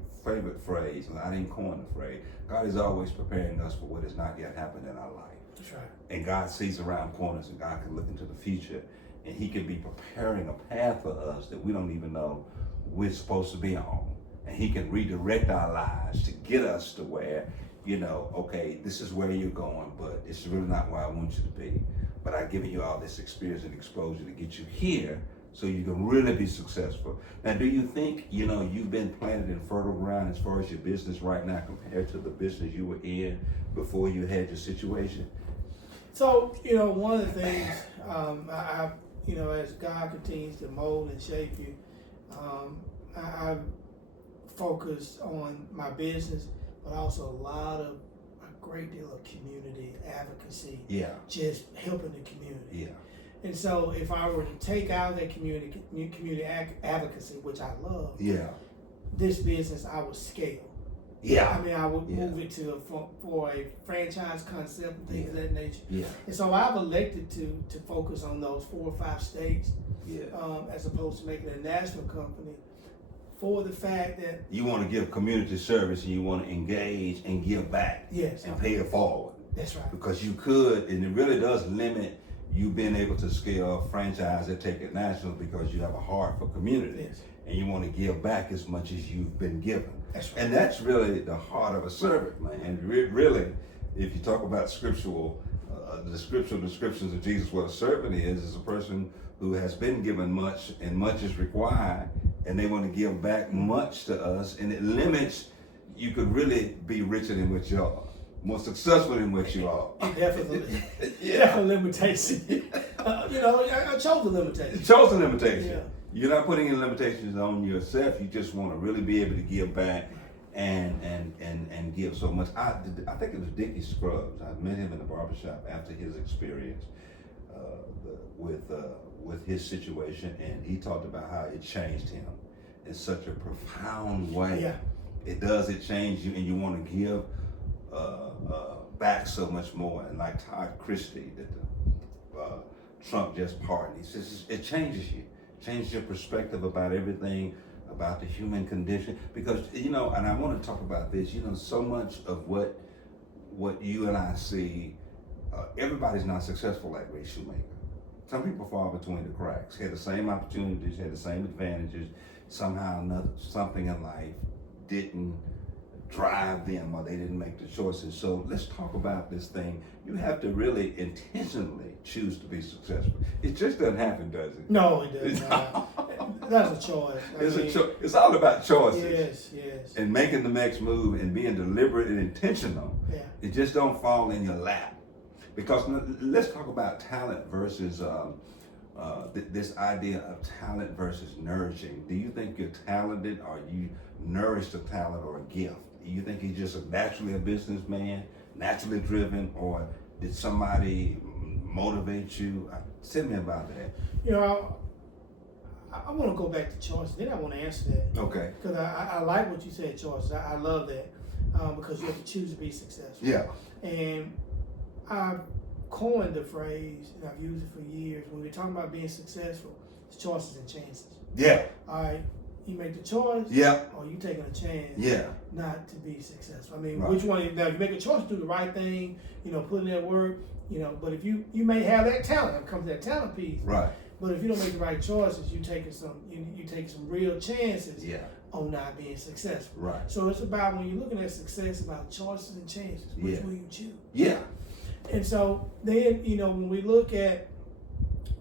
phrase, and I didn't coin the phrase, God is always preparing us for what has not yet happened in our life. That's right. And God sees around corners, and God can look into the future, and he can be preparing a path for us that we don't even know we're supposed to be on. And he can redirect our lives to get us to where, okay, this is where you're going, but it's really not where I want you to be. But I've given you all this experience and exposure to get you here so you can really be successful. Now, do you think, you've been planted in fertile ground as far as your business right now compared to the business you were in before you had your situation? So, one of the things, as God continues to mold and shape you, I focus on my business, but also a great deal of community advocacy. Yeah. Just helping the community. Yeah. And so if I were to take out that community advocacy, which I love, this business I would scale. Yeah. I mean, I would move it for a franchise concept and things of that nature. Yeah. And so I've elected to focus on those 4 or 5 states, as opposed to making a national company, for the fact that you want to give community service and you want to engage and give back. Yes. And pay it forward. That's right. Because you could, and it really does limit you being able to scale a franchise and take it national because you have a heart for community. Yes. And you want to give back as much as you've been given. That's right. And that's really the heart of a servant, man. And really, if you talk about the scriptural descriptions of Jesus, what a servant is a person who has been given much and much is required, and they want to give back much to us, and it limits, you could really be richer than what you are, more successful than what you are. Definitely. Definitely limitation. I chose a limitation. You chose a limitation. Yeah. You're not putting any limitations on yourself. You just want to really be able to give back and give so much. I think it was Dickie Scruggs. I met him in the barbershop after his experience with his situation, and he talked about how it changed him in such a profound way. Yeah. It does. It changed you, and you want to give back so much more. And like Todd Christie, that Trump just pardoned, he says it changes you. Changes your perspective about everything. about the human condition, because and I want to talk about this. So much of what you and I see, everybody's not successful like Ray Shoemaker. Some people fall between the cracks, had the same opportunities, had the same advantages. Somehow, something in life didn't drive them, or they didn't make the choices. So let's talk about this thing. You have to really intentionally choose to be successful. It just doesn't happen, does it? No, it doesn't. That's a choice. It's all about choices. Yes. And making the next move and being deliberate and intentional. Yeah. It just don't fall in your lap. Because let's talk about talent versus this idea of talent versus nourishing. Do you think you're talented, or you nourish a talent or a gift? Do you think you're just naturally a businessman, naturally driven, or did somebody motivate you? Tell me about that. I want to go back to choices. Then I want to answer that. Okay. Because I like what you said, choices. I love that because you have to choose to be successful. Yeah. And I've coined the phrase, and I've used it for years. When we're talking about being successful, it's choices and chances. Yeah. All right. You make the choice, yeah, or you taking a chance, yeah, not to be successful. I mean, right. Which one? Now, you make a choice to do the right thing, put in that work, But if you may have that talent, it comes to that talent piece, right? But if you don't make the right choices, you take some real chances, yeah, on not being successful, right? So it's about, when you're looking at success, about choices and chances. Which will you choose? Yeah. And so then, when we look at,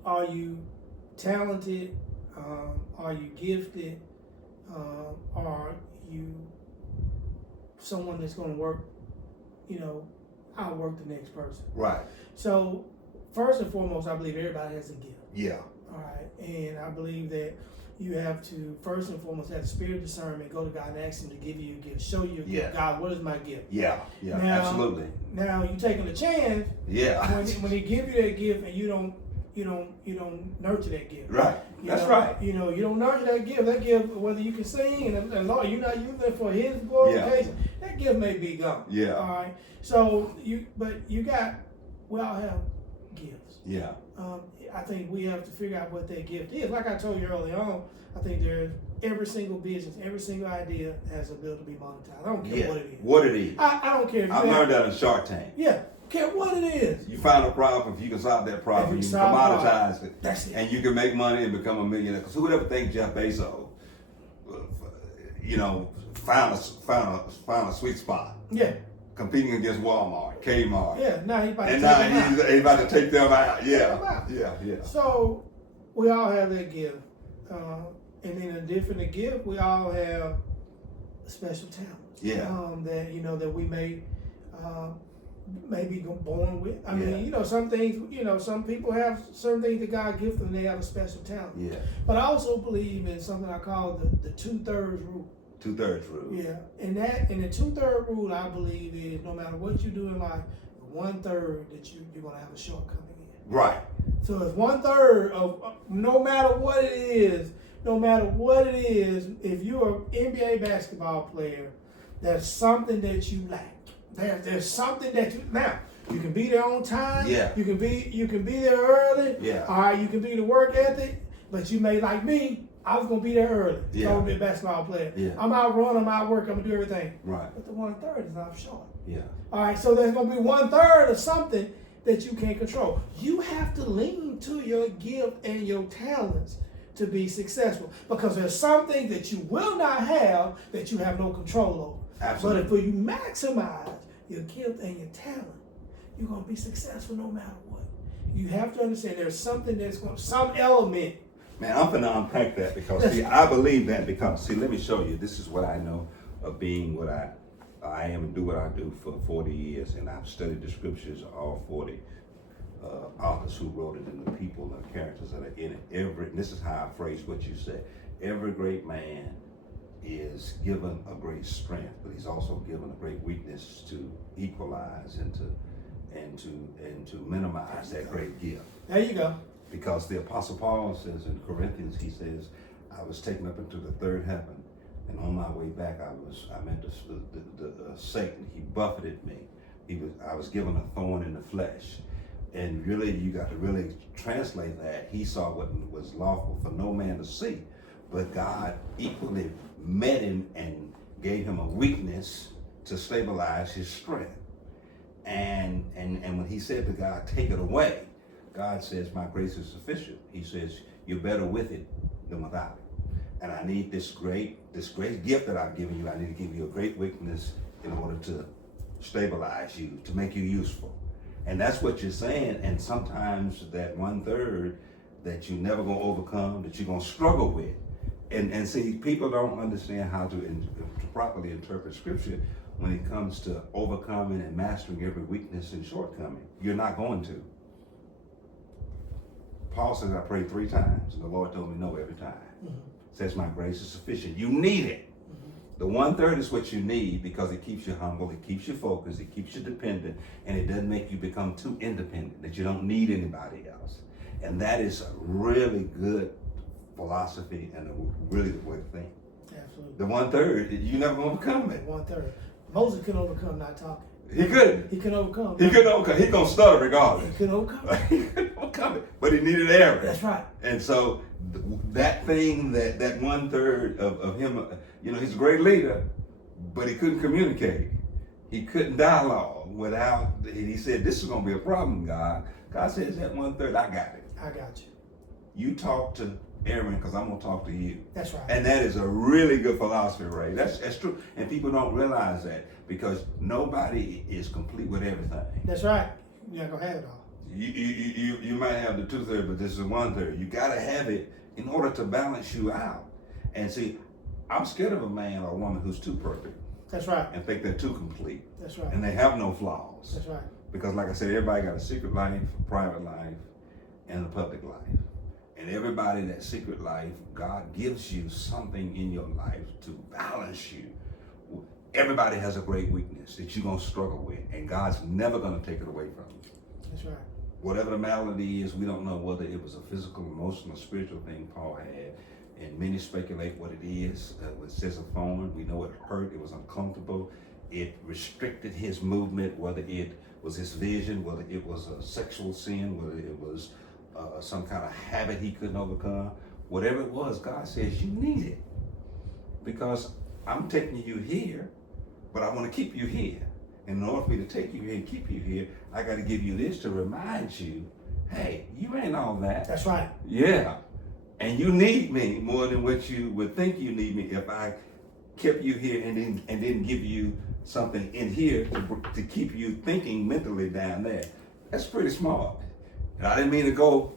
are you talented? Are you gifted? Are you someone that's going to work, outwork the next person? Right. So first and foremost, I believe everybody has a gift. Yeah. All right. And I believe that you have to, first and foremost, have the spirit of discernment, go to God and ask Him to give you a gift, show you a gift. God, what is my gift? Yeah, absolutely. Now you taking a chance. Yeah. When He give you that gift and you don't nurture that gift. Right. That's right. You don't nurture that gift. That gift, whether you can sing and Lord, you're not using it for His glorification, that gift may be gone. Yeah. All right. So we all have gifts. Yeah. I think we have to figure out what that gift is. Like I told you early on, I think every single business, every single idea has a ability to be monetized. I don't care what it is. What it is. I don't care. I learned that in Shark Tank. Yeah. Care what it is. You find a problem, if you can solve that problem, you can commoditize it. That's it. And you can make money and become a millionaire. Because who would ever think Jeff Bezos, found a sweet spot? Yeah. Competing against Walmart, Kmart. Yeah, now he's about to take them out. Yeah. So we all have that gift. And in addition to gift, we all have special talents. Yeah. That we may be born with. I mean, some things, some people have certain things that God gifted them and they have a special talent. Yeah. But I also believe in something I call the 2/3 rule. 2/3 rule. Yeah. And the 2/3 rule, I believe, is no matter what you do in life, 1/3 that you're gonna have a shortcoming in. Right. So it's 1/3 of no matter what it is, if you're an NBA basketball player, there's something that you lack. There's something that you can be there on time. Yeah. You can be there early. Yeah. All right. You can be the work ethic, but you may, like me, I was gonna be there early. Yeah. I was gonna be a basketball player. Yeah. I'm out run, I'm out work, I'm gonna do everything. Right. But the 1/3 is not short. Yeah. All right. So there's gonna be 1/3 of something that you can't control. You have to lean to your gift and your talents to be successful, because there's something that you will not have that you have no control over. Absolutely. But if you maximize your gift and your talent, you're going to be successful no matter what. You have to understand there's something some element. Man, I'm going to unpack that because, I believe that because, let me show you. This is what I know of being what I am and do what I do for 40 years. And I've studied the scriptures of all 40 authors who wrote it, and the people and the characters that are in it. And this is how I phrase what you said. Every great man is given a great strength, but he's also given a great weakness to equalize and to minimize that great gift. There you go. Because the Apostle Paul says in Corinthians, he says, I was taken up into the third heaven, and on my way back I met Satan. He buffeted me. I was given a thorn in the flesh. And really, you got to really translate that. He saw what was lawful for no man to see, but God equally met him and gave him a weakness to stabilize his strength. And when he said to God, take it away, God says, my grace is sufficient. He says, you're better with it than without it. And I need this great gift that I've given you. I need to give you a great weakness in order to stabilize you, to make you useful. And that's what you're saying. And sometimes that 1/3 that you're never going to overcome, that you're going to struggle with. And see, people don't understand how to properly interpret scripture when it comes to overcoming and mastering every weakness and shortcoming. You're not going to. Paul says, I prayed 3 times, and the Lord told me no every time. Mm-hmm. Says, my grace is sufficient. You need it. The 1/3 is what you need because it keeps you humble, it keeps you focused, it keeps you dependent, and it doesn't make you become too independent, that you don't need anybody else. And that is a really good philosophy and a really good way to think. Absolutely. The 1/3, you never gonna overcome it. 1/3. Moses couldn't overcome not talking. He couldn't. He couldn't overcome. He couldn't overcome. He gonna stutter regardless. He couldn't overcome it. He couldn't overcome it. But he needed Aaron. That's right. And so that thing, that 1/3 of him, he's a great leader, but he couldn't communicate. He couldn't dialogue without, he said, this is gonna be a problem, God. God says that 1/3, I got it. I got you. You talk to Aaron because I'm gonna talk to you. That's right. And that is a really good philosophy, Ray. That's true. And people don't realize that because nobody is complete with everything. That's right. You're not gonna have it all. You might have the 2/3, but this is 1/3. You gotta have it in order to balance you out. And see, I'm scared of a man or a woman who's too perfect. That's right. And think they're too complete. That's right. And they have no flaws. That's right. Because like I said, everybody got a secret life, a private life, and a public life. And everybody, that secret life, God gives you something in your life to balance you. Everybody has a great weakness that you're going to struggle with, and God's never going to take it away from you. That's right. Whatever the malady is, we don't know whether it was a physical, emotional, spiritual thing Paul had, and many speculate what it is. With sisophone, we know it hurt, it was uncomfortable, it restricted his movement, whether it was his vision, whether it was a sexual sin, whether it was some kind of habit he couldn't overcome. Whatever it was, God says you need it. Because I'm taking you here, but I want to keep you here. And in order for me to take you here and keep you here, I got to give you this to remind you, hey, you ain't all that. That's right. Yeah. And you need me more than what you would think you need me if I kept you here and didn't give you something in here to keep you thinking mentally down there. That's pretty smart. And I didn't mean to go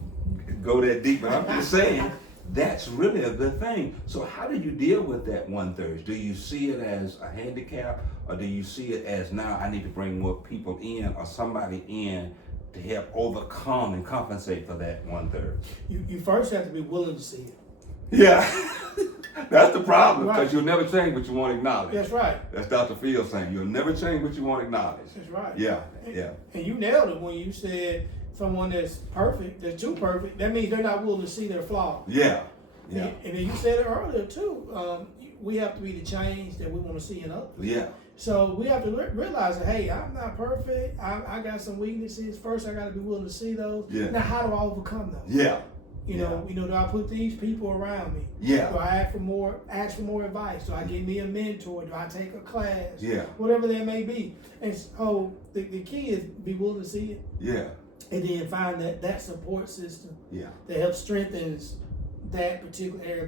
that deep, but I'm just saying that's really a good thing. So how do you deal with that 1/3? Do you see it as a handicap, or do you see it as now I need to bring more people in or somebody in to help overcome and compensate for that 1/3? You first have to be willing to see it. Yeah. That's the problem, because Right. you'll never change what you won't acknowledge. That's right. That's Dr. Field saying, you'll never change what you won't acknowledge. That's right. Yeah, And, yeah. And you nailed it when you said someone that's perfect, that's too perfect, that means they're not willing to see their flaws. Yeah, yeah, And then you said it earlier too. We have to be the change that we want to see in others. yeah, So we have to realize that, hey, I'm not perfect. I got some weaknesses. First, I got to be willing to see those. Yeah. Now, how do I overcome those? yeah. You know, do I put these people around me? Yeah. Do I ask for more advice? Do I get me a mentor? Do I take a class? Yeah. Whatever that may be. And so the key is be willing to see it. Yeah. And then find that support system. Yeah. That helps strengthens that particular area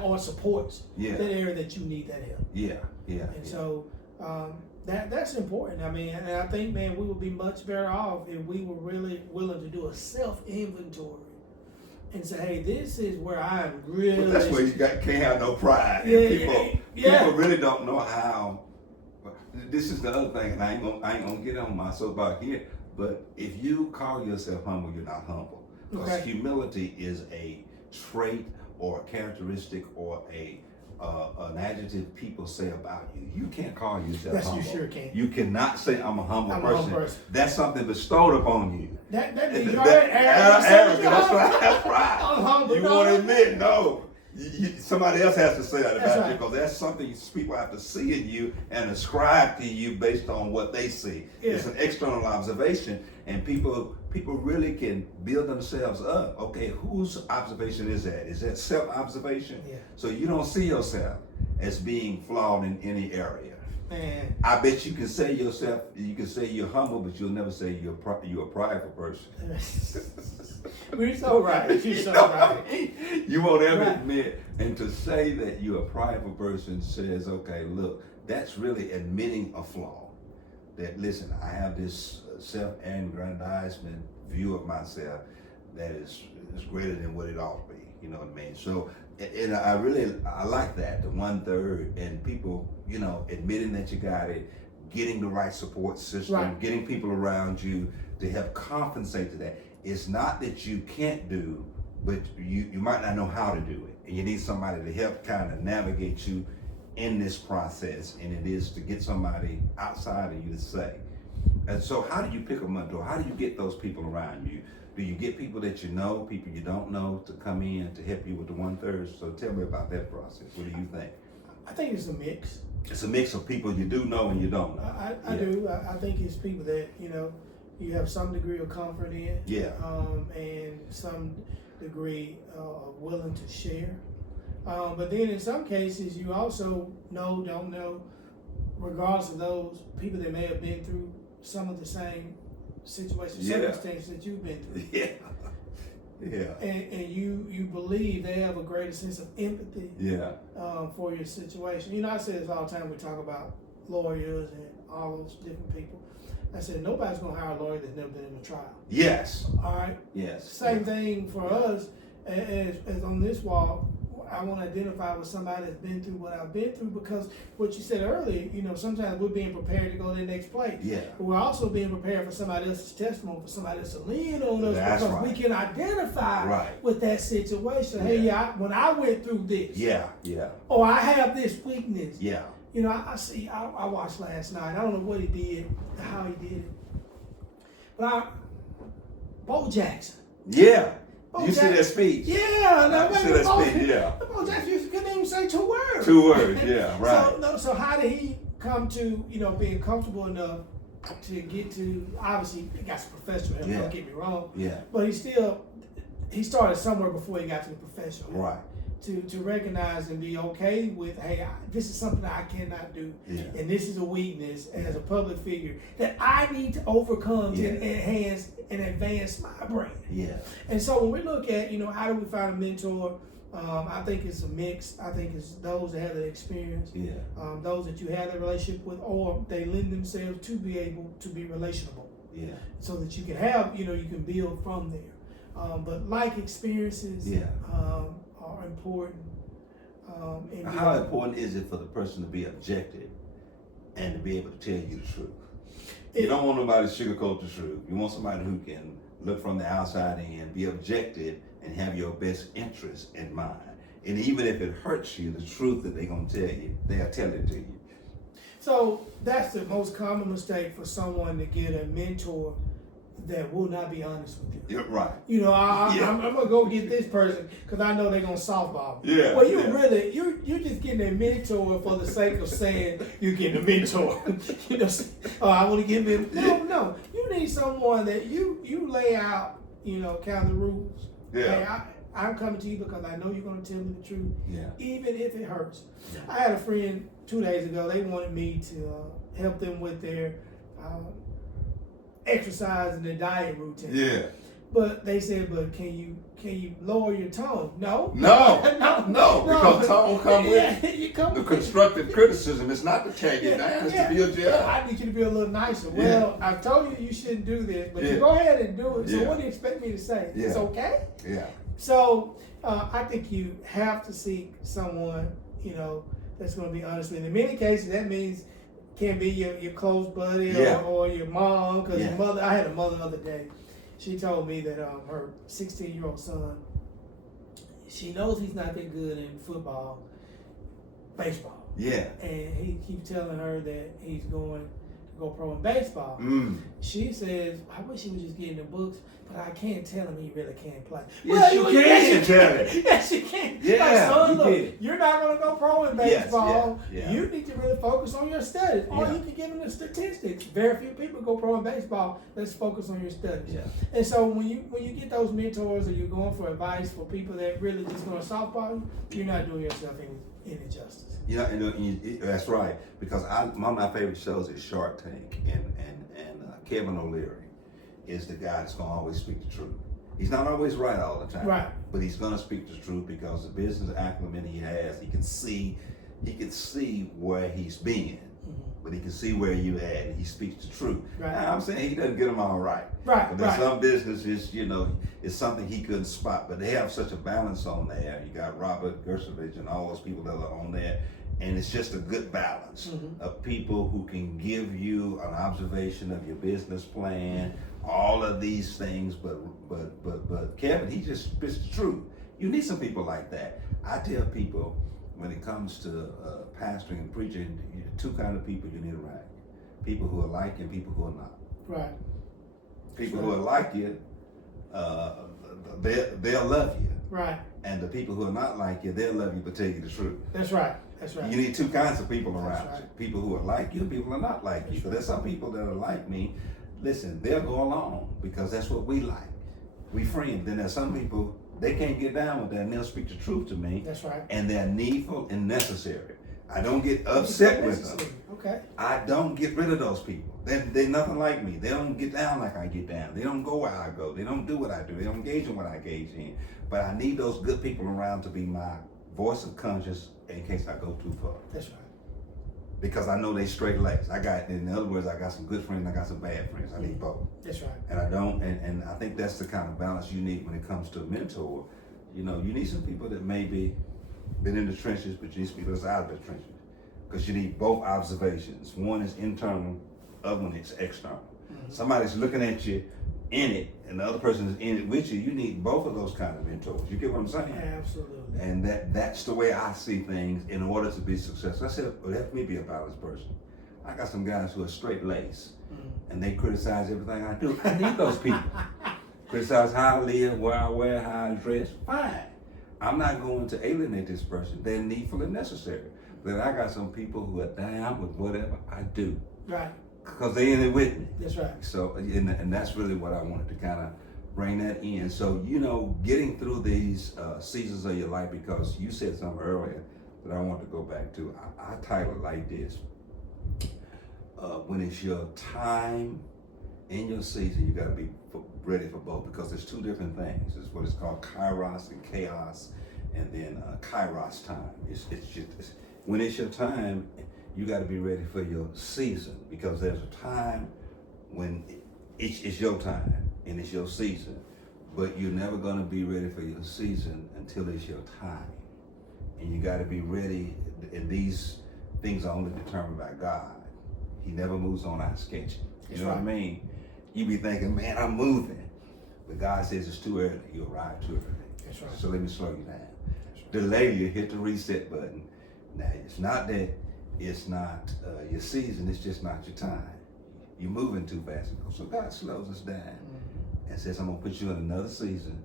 or supports Yeah. that area that you need that help. Yeah. Yeah. And so that's important. I mean, and I think, man, we would be much better off if we were really willing to do a self-inventory and say, hey, this is where I'm really. But that's where you can't have no pride. Yeah, People really don't know how. This is the other thing, and I ain't gonna get on my soapbox here. But if you call yourself humble, you're not humble. Because Okay. humility is a trait or a characteristic or an adjective people say about you. You can't call yourself Yes, you humble. sure can. You cannot say I'm a humble I'm a humble person. That's something bestowed upon you. That means you're Arrogant, arrogant. that's right. I'm humble. You No. want to admit, no. Somebody else has to say that That's about right. you, because that's something people have to see in you and ascribe to you based on what they see. Yeah. It's an external observation, and people people really can build themselves up. Okay, whose observation is that? Is that self-observation? Yeah. So you don't see yourself as being flawed in any area. Man. I bet you can say yourself, you can say you're humble, but you'll never say you're a prideful person. We're so right. You're so right. You won't ever Right. admit, and to say that you're a prideful person says, okay, look, that's really admitting a flaw. That, listen, I have this self-aggrandizement view of myself that is greater than what it ought to be. You know what I mean? So, and I like that, the 1/3, and people, you know, admitting that you got it, getting the right support system, Right. getting people around you to help compensate to that. It's not that you can't do, but you might not know how to do it, and you need somebody to help kind of navigate you in this process, and it is to get somebody outside of you to say. And so how do you pick a mentor? How do you get those people around you? Do you get people that you know, people you don't know, to come in to help you with the 1/3? So tell me about that process. What do you think? I think it's a mix. It's a mix of people you do know and you don't know. I do. I think it's people that, you know, you have some degree of comfort in. Yeah. And some degree of willing to share. But then in some cases, you also know, don't know, regardless of those people that may have been through some of the same situations, Yeah. circumstances that you've been through. Yeah. Yeah. And you believe they have a greater sense of empathy Yeah. for your situation. You know, I say this all the time. We talk about lawyers and all those different people. I said, nobody's going to hire a lawyer that's never been in a trial. Yes. All right? Yes. Same thing for us as on this wall. I want to identify with somebody that's been through what I've been through, because what you said earlier, you know, sometimes we're being prepared to go to the next place. Yeah. But we're also being prepared for somebody else's testimony, for somebody else to lean on us, That's because right. we can identify Right. with that situation. Yeah. Hey, when I went through this, Yeah. Yeah. or I have this weakness. Yeah. You know, I watched last night. I don't know what he did, how he did it. But Bo Jackson. Yeah. Bo You see Jackson. that speech? Yeah, no, I see that speech, yeah. Bo Jackson couldn't even say 2 words. 2 words, yeah, right. So how did he come to, you know, being comfortable enough to get to, obviously he got some professional help, Yeah. don't get me wrong. Yeah. But he started somewhere before he got to the professional help. Right. To recognize and be okay with, hey, this is something I cannot do, Yeah. and this is a weakness as a public figure that I need to overcome Yeah. to enhance and advance my brand. Yeah. And so when we look at, you know, how do we find a mentor? I think it's a mix. I think it's those that have the experience, Yeah. those that you have that relationship with, or they lend themselves to be able to be relationable, Yeah. so that you can have, you know, you can build from there. But like experiences, Yeah. are important. Now, how important is it for the person to be objective and to be able to tell you the truth? You don't want nobody to sugarcoat the truth. You want somebody who can look from the outside in, be objective, and have your best interest in mind. And even if it hurts you, the truth that they're going to tell you, they'll tell it to you. So that's the most common mistake for someone to get a mentor that will not be honest with you. Yeah, right. You know, Yeah. I'm gonna go get this person because I know they're gonna softball. Yeah, Well, yeah. you're just getting a mentor for the sake of saying you're getting a mentor. You know, I want to get me. No. You need someone that you lay out. You know, kind of the rules. Yeah. Hey, I'm coming to you because I know you're gonna tell me the truth, Yeah. even if it hurts. Yeah. I had a friend 2 days ago. They wanted me to help them with their exercise and their diet routine. Yeah. But they said, but can you lower your tone? No. No. No. Because tone come with you come the constructive criticism. It's not to tear you down, it's to build you up. I need you to be a little nicer. Well, I told you shouldn't do this, but Yeah. you go ahead and do it. So Yeah. what do you expect me to say? Yeah. It's okay? Yeah. So I think you have to seek someone, you know, that's going to be honest with you. In many cases, that means can be your close buddy Yeah. or your mom, because Yeah. your mother. I had a mother the other day. She told me that her 16-year-old son, she knows he's not that good in football, baseball, Yeah. and he keeps telling her that he's going to go pro in baseball. Mm. She says, I wish he was just getting the books, but I can't tell him he really can't play. Yes, you can yes, tell him. Yes, you can. Yeah, Like, son, you look, can. you're not going to go pro in Yes, baseball. yeah. You need to really focus on your studies. Or Yeah. you can give them the statistics. Very few people go pro in baseball. Let's focus on your studies. Yeah. And so when you get those mentors or you're going for advice for people that really just going to softball you, you're not doing yourself any justice. You know, that's right. Because one of my favorite shows is Shark Tank, and Kevin O'Leary is the guy that's gonna always speak the truth. He's not always right all the time, Right. but he's gonna speak the truth because the business acumen he has, he can see where he's been, but he can see where you at, and he speaks the truth. Right. Now, I'm saying he doesn't get them all right. Right. But there's Right. some businesses, it's something he couldn't spot, but they have such a balance on there. You got Robert Gersovich and all those people that are on there, and it's just a good balance of people who can give you an observation of your business plan, all of these things. But Kevin, he just spits the truth. You need some people like that. I tell people when it comes to pastoring and preaching, two kind of people you need around: people who are like you and people who are not. Right. People who are like you, they'll love you. Right. And the people who are not like you, they'll love you but tell you the truth. That's right. That's right. You need two kinds of people around That's you. right. People who are like you, people who are not like you. Because there's some people that are like me, listen, they'll go along because that's what we like. We friends. Then there's some people, they can't get down with that and they'll speak the truth to me. That's right. And they're needful and necessary. I don't get upset with them. Okay. I don't get rid of those people. They're nothing like me. They don't get down like I get down. They don't go where I go. They don't do what I do. They don't engage in what I engage in. But I need those good people around to be my voice of conscience in case I go too far. That's right. Because I know they straight laced. In other words, I got some good friends and I got some bad friends. I need both. That's right. And I don't, and I think that's the kind of balance you need when it comes to a mentor. You need some people that maybe been in the trenches, but you need some people that's out of the trenches. Because you need both observations. One is internal, other one is external. Somebody's looking at you in it, and the other person is in it with you. You need both of those kind of mentors. You get what I'm saying? Absolutely. And that's the way I see things in order to be successful. I said, let me be a balanced person. I got some guys who are straight laced, and they criticize everything I do. I need those people. Criticize how I live, where I wear, how I dress. Fine. I'm not going to alienate this person. They're needful and necessary. But I got some people who are down with whatever I do. Right. Because they're in it with me. That's right. So, and that's really what I wanted to kind of bring that in. So, getting through these seasons of your life, because you said something earlier that I want to go back to. I title it like this. When it's your time in your season, you got to be ready for both, because there's two different things. It's what is called kairos and chaos, and then kairos time. When it's your time, you got to be ready for your season, because there's a time when it's your time and it's your season, but you're never going to be ready for your season until it's your time. And you got to be ready, and these things are only determined by God. He never moves on our schedule. You know what I mean? You be thinking, man, I'm moving. But God says it's too early. You arrive too early. That's right. So let me slow you down. Delay you, hit the reset button. Now, it's not that it's not your season, it's just not your time. You're moving too fast. So God slows us down and says, I'm going to put you in another season.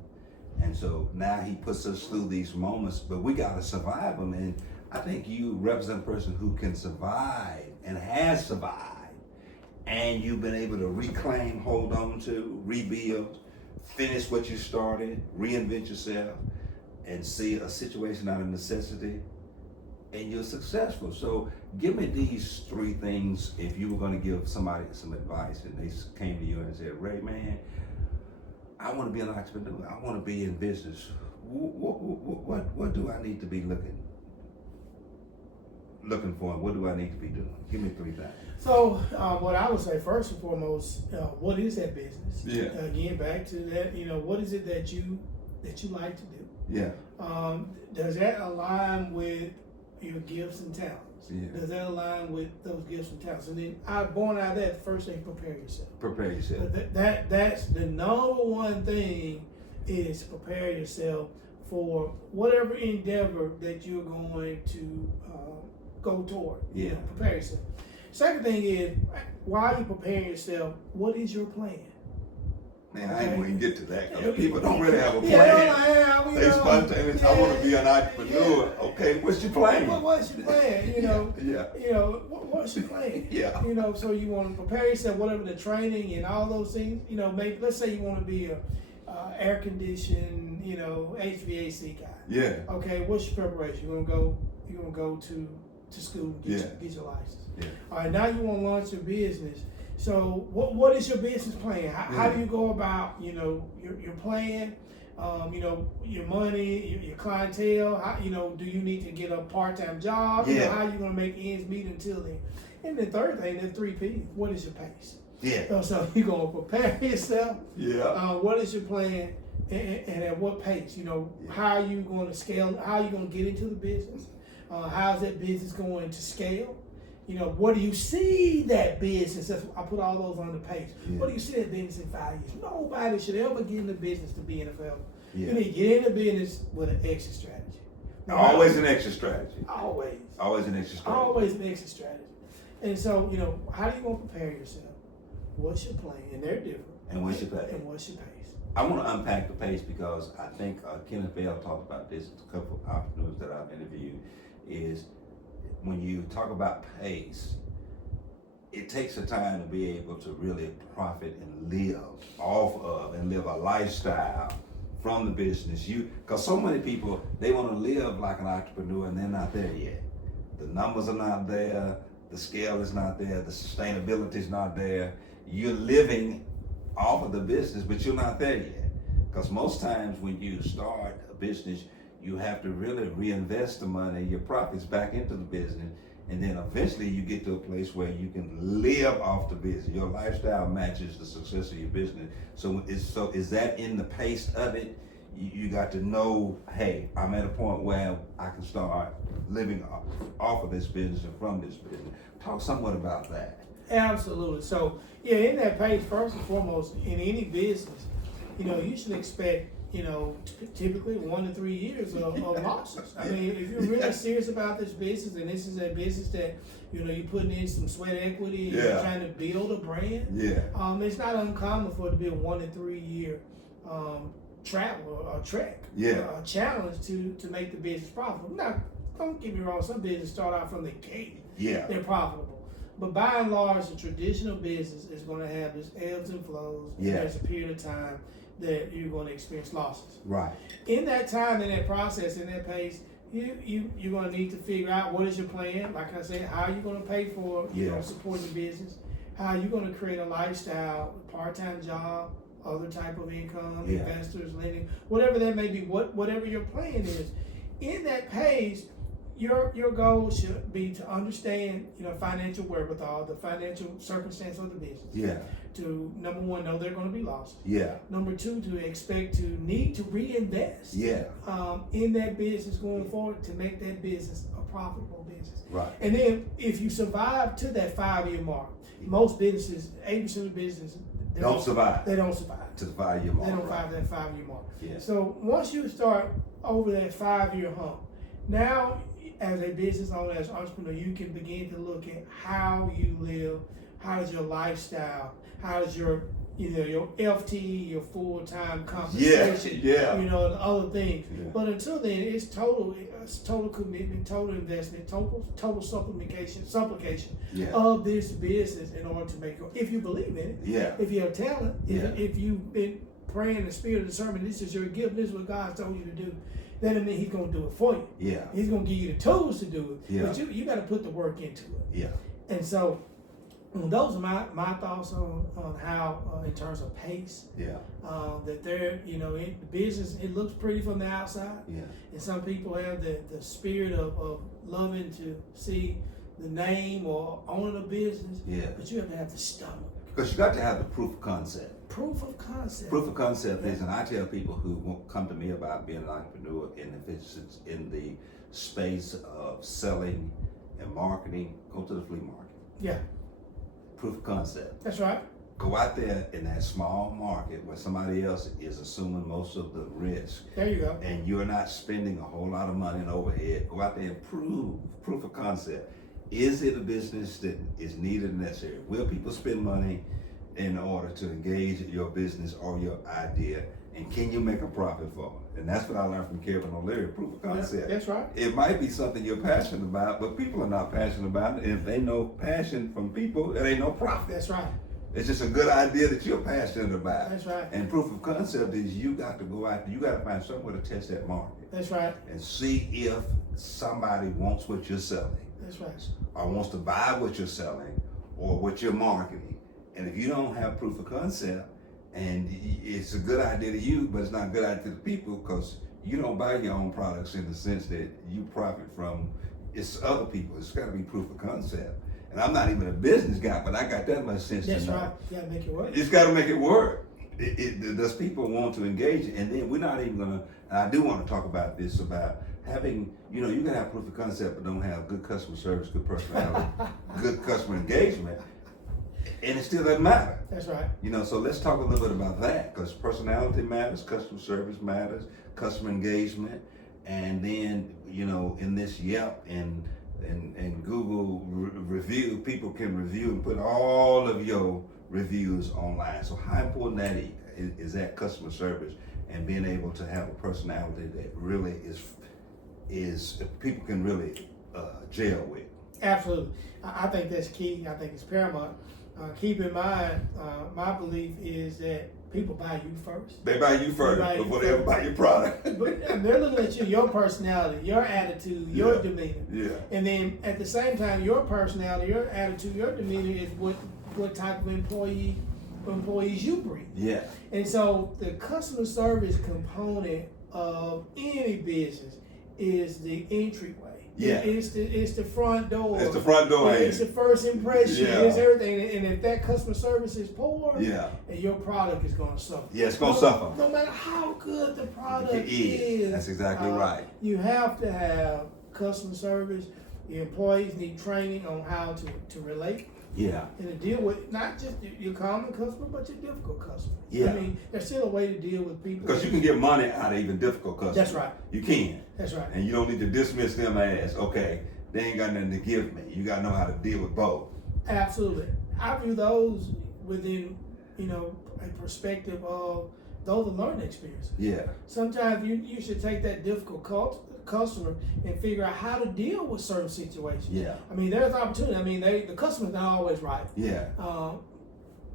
And so now he puts us through these moments, but we got to survive them. And I think you represent a person who can survive and has survived. And you've been able to reclaim, hold on to, rebuild, finish what you started, reinvent yourself, and see a situation out of necessity, and you're successful. So give me these three things if you were going to give somebody some advice and they came to you and said, Ray, man, I want to be an entrepreneur. I want to be in business. What do I need to be looking for? What do I need to be doing? Give me three things. So what I would say first and foremost, what is that business? Yeah. Again, back to that, what is it that you like to do? Yeah. Does that align with your gifts and talents? Yeah. Does that align with those gifts and talents? And then born out of that, the first thing, prepare yourself. Prepare yourself. That's the number one thing, is prepare yourself for whatever endeavor that you're going to go toward. Yeah. Prepare yourself. Second thing is, while you're preparing yourself, what is your plan? Man, I ain't going to get to that because people don't really have a plan. Yeah, They spontaneous. I want to be an entrepreneur. Yeah. Okay, what's your plan? What's your plan? What's your plan? Yeah. So you want to prepare yourself, whatever the training and all those things. Maybe let's say you want to be a air conditioned, HVAC guy. Yeah. Okay, what's your preparation? You're gonna go to school, get your license. Yeah. All right, now you want to launch your business. So what is your business plan? How do you go about your plan? Your money, your clientele. How, do you need to get a part-time job? Yeah. How you gonna make ends meet until then? And the third thing, the 3 P's. What is your pace? Yeah. So you're gonna prepare yourself. Yeah. What is your plan, and at what pace? How are you going to scale? How are you going to get into the business? How is that business going to scale? What do you see that business? I put all those on the page. Yeah. What do you see that business in 5 years? Nobody should ever get in the business to be in a forever. Yeah. You need to get in the business with an exit strategy. Always an exit strategy. Always. Always an exit strategy. Always an exit strategy. And so, how do you want to prepare yourself? What's your plan? And they're different. And what's your pace? And what's your pace? I want to unpack the pace because I think Kenneth Bell talked about this, a couple of entrepreneurs that I've interviewed, is when you talk about pace, it takes a time to be able to really profit and live off of and live a lifestyle from the business. Because so many people, they want to live like an entrepreneur and they're not there yet. The numbers are not there, the scale is not there, the sustainability is not there. You're living off of the business, but you're not there yet. Because most times when you start a business, you have to really reinvest the money, your profits back into the business, and then eventually you get to a place where you can live off the business. Your lifestyle matches the success of your business. So is that in the pace of it? You got to know, hey, I'm at a point where I can start living off of this business and from this business. Talk somewhat about that. Absolutely. So, in that pace, first and foremost, in any business, you should expect, typically 1 to 3 years of losses. I mean, if you're really serious about this business, and this is a business that, you're putting in some sweat equity, and you're trying to build a brand, it's not uncommon for it to be a 1 to 3 year travel or trek, a challenge to make the business profitable. Now, don't get me wrong, some businesses start out from the gate, they're profitable. But by and large, the traditional business is going to have this ebbs and flows. And there's a period of time that you're going to experience losses. Right. In that time, in that process, in that pace, you're going to need to figure out what is your plan. Like I said, how are you going to pay for supporting the business? How are you going to create a lifestyle, part-time job, other type of income, investors, lending, whatever that may be, whatever your plan is. In that pace, your goal should be to understand, financial wherewithal, the financial circumstance of the business. To, number one, know there are going to be losses. Number two, to expect to need to reinvest. In that business going forward to make that business a profitable business. Right. And then if you survive to that 5-year mark, most businesses, 80% of businesses don't survive. They don't survive to the 5-year mark. They don't survive that 5-year mark. Yeah. So once you start over that 5-year hump, now as a business owner, as an entrepreneur, you can begin to look at how you live, how is your lifestyle, how is your your FTE, your full-time compensation, and other things. But until then, it's total commitment, total investment, total supplication of this business in order to make it. If you believe in it, if you have talent, if you've been praying in the spirit of discernment, this is your gift, this is what God told you to do. That doesn't mean He's going to do it for you. He's going to give you the tools to do it. But you got to put the work into it. And so those are my thoughts on how, in terms of pace, that they're, the business, it looks pretty from the outside. And some people have the spirit of loving to see the name or owning a business. But you have to have the stomach. Because you got to have the proof of concept. Proof of concept. Proof of concept is, and I tell people who won't come to me about being an entrepreneur, and if it's in the space of selling and marketing, go to the flea market. Proof of concept. That's right. Go out there in that small market where somebody else is assuming most of the risk. There you go. And you're not spending a whole lot of money in overhead. Go out there and proof of concept. Is it a business that is needed and necessary? Will people spend money in order to engage your business or your idea, and can you make a profit for it? And that's what I learned from Kevin O'Leary, proof of concept. That's right. It might be something you're passionate about, but people are not passionate about it. And if they know passion from people, it ain't no profit. That's right. It's just a good idea that you're passionate about. That's right. And proof of concept is you got to go out, you got to find somewhere to test that market. That's right. And see if somebody wants what you're selling. That's right. Or wants to buy what you're selling or what you're marketing. And if you don't have proof of concept, and it's a good idea to you, but it's not a good idea to the people, because you don't buy your own products in the sense that you profit from it's other people. It's got to be proof of concept. And I'm not even a business guy, but I got that much sense That's to know. right. You got to make it work. It's got to make it work. Does people want to engage? And then we're not even going to, and I do want to talk about this, about having, you can have proof of concept, but don't have good customer service, good personality, good customer engagement. And it still doesn't matter. That's right. So let's talk a little bit about that, because personality matters, customer service matters, customer engagement, and then in this Yelp and Google review, people can review and put all of your reviews online. So how important that is that customer service and being able to have a personality that really is people can really gel with. Absolutely. I think that's key. I think it's paramount. Keep in mind, my belief is that people buy you first. They buy you first before they ever buy your product. But they're looking at you, your personality, your attitude, your demeanor. Yeah. And then at the same time, your personality, your attitude, your demeanor is what type of employees you bring. Yeah. And so the customer service component of any business is the entryway. Yeah. It's the front door. It's the front door. It's the first impression. Yeah. It's everything. And if that customer service is poor, Yeah. and your product is going to suffer. Yeah, it's going to suffer. No matter how good the product It is. That's exactly right. You have to have customer service. Your employees need training on how to relate. Yeah. And to deal with not just your common customer, but your difficult customer. Yeah. I mean, there's still a way to deal with people. Because you can get money out of even difficult customers. That's right. You can. That's right. And you don't need to dismiss them as, okay, they ain't got nothing to give me. You got to know how to deal with both. Absolutely. I view those within, a perspective of those are learning experiences. Yeah. Sometimes you should take that difficult customer and figure out how to deal with certain situations. Yeah. I mean, there's opportunity. I mean, the customer's not always right. Yeah.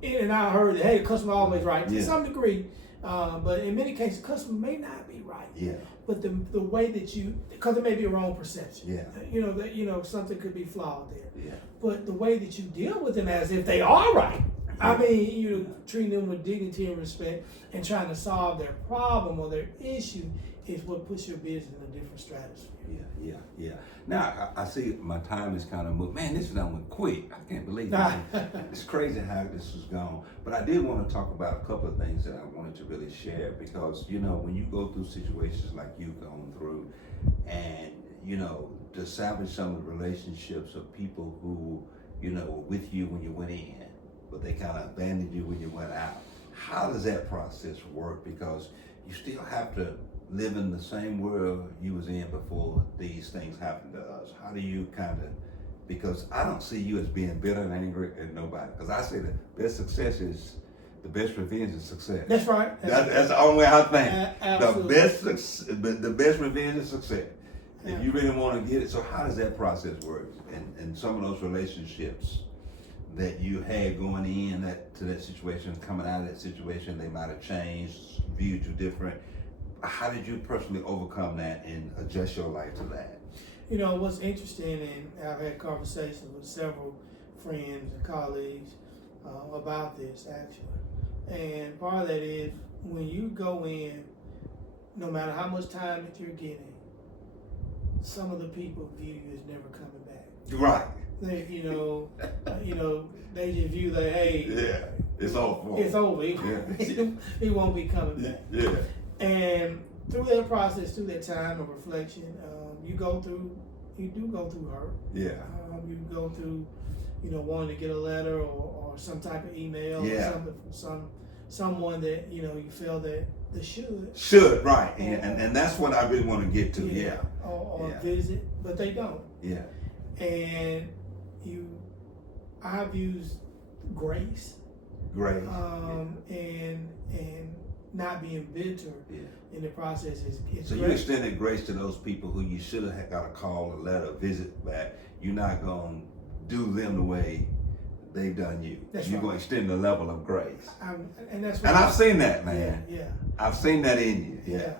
And I heard that, hey, the customer's always right to Yeah. some degree. But in many cases, the customer may not be right. Yeah. But the way that because it may be a wrong perception. Yeah. Something could be flawed there. Yeah. But the way that you deal with them as if they are right. I mean, treating them with dignity and respect and trying to solve their problem or their issue is what puts your business in a different stratosphere. Yeah. Now, I see my time is kind of moved. Man, this done went quick. I can't believe it. It's crazy how this has gone. But I did want to talk about a couple of things that I wanted to really share, because, when you go through situations like you've gone through, and, to establish some of the relationships of people who, were with you when you went in, but they kind of abandoned you when you went out. How does that process work? Because you still have to live in the same world you was in before these things happened to us. How do you because I don't see you as being bitter and angry at nobody. Because I say the best success is, the best revenge is success. That's right. That's the only way I think. Absolutely. The best revenge is success. Yeah. If you really want to get it. So how does that process work? And some of those relationships that you had going in to that situation, coming out of that situation, they might have changed, viewed you different. How did you personally overcome that and adjust your life to that? What's interesting, and I've had conversations with several friends and colleagues about this, actually. And part of that is when you go in, no matter how much time that you're getting, some of the people view you as never coming back. Right. They, they just view that, hey, yeah, it's over. It's over. He won't be coming back. Yeah. And through that process, through that time of reflection, you do go through hurt. Yeah. You go through, wanting to get a letter or some type of email or something from someone that you feel that they should. Right. And that's what I really want to get to. Yeah. Or visit, but they don't. Yeah. And I've used grace Grace. And not being bitter in the process is so great. you extended grace to those people who you should have got a call, a letter, a visit back. You're not going to do them the way they've done you. That's You're right. going to extend the level of grace. And that's And I've seen that, man. Yeah. I've seen that in you. Yeah.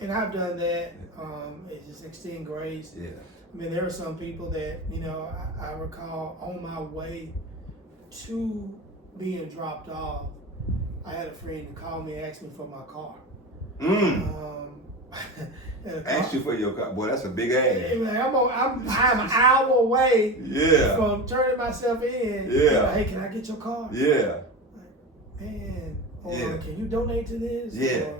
And I've done that. It's just extend grace. Yeah. I mean, there are some people that, I recall on my way to being dropped off, I had a friend who called me and asked me for my car. Asked you for your car. Boy, that's a big ass. I'm an hour away Yeah. from turning myself in. Yeah. Hey, can I get your car? Yeah. Man, or Yeah. can you donate to this? Yeah.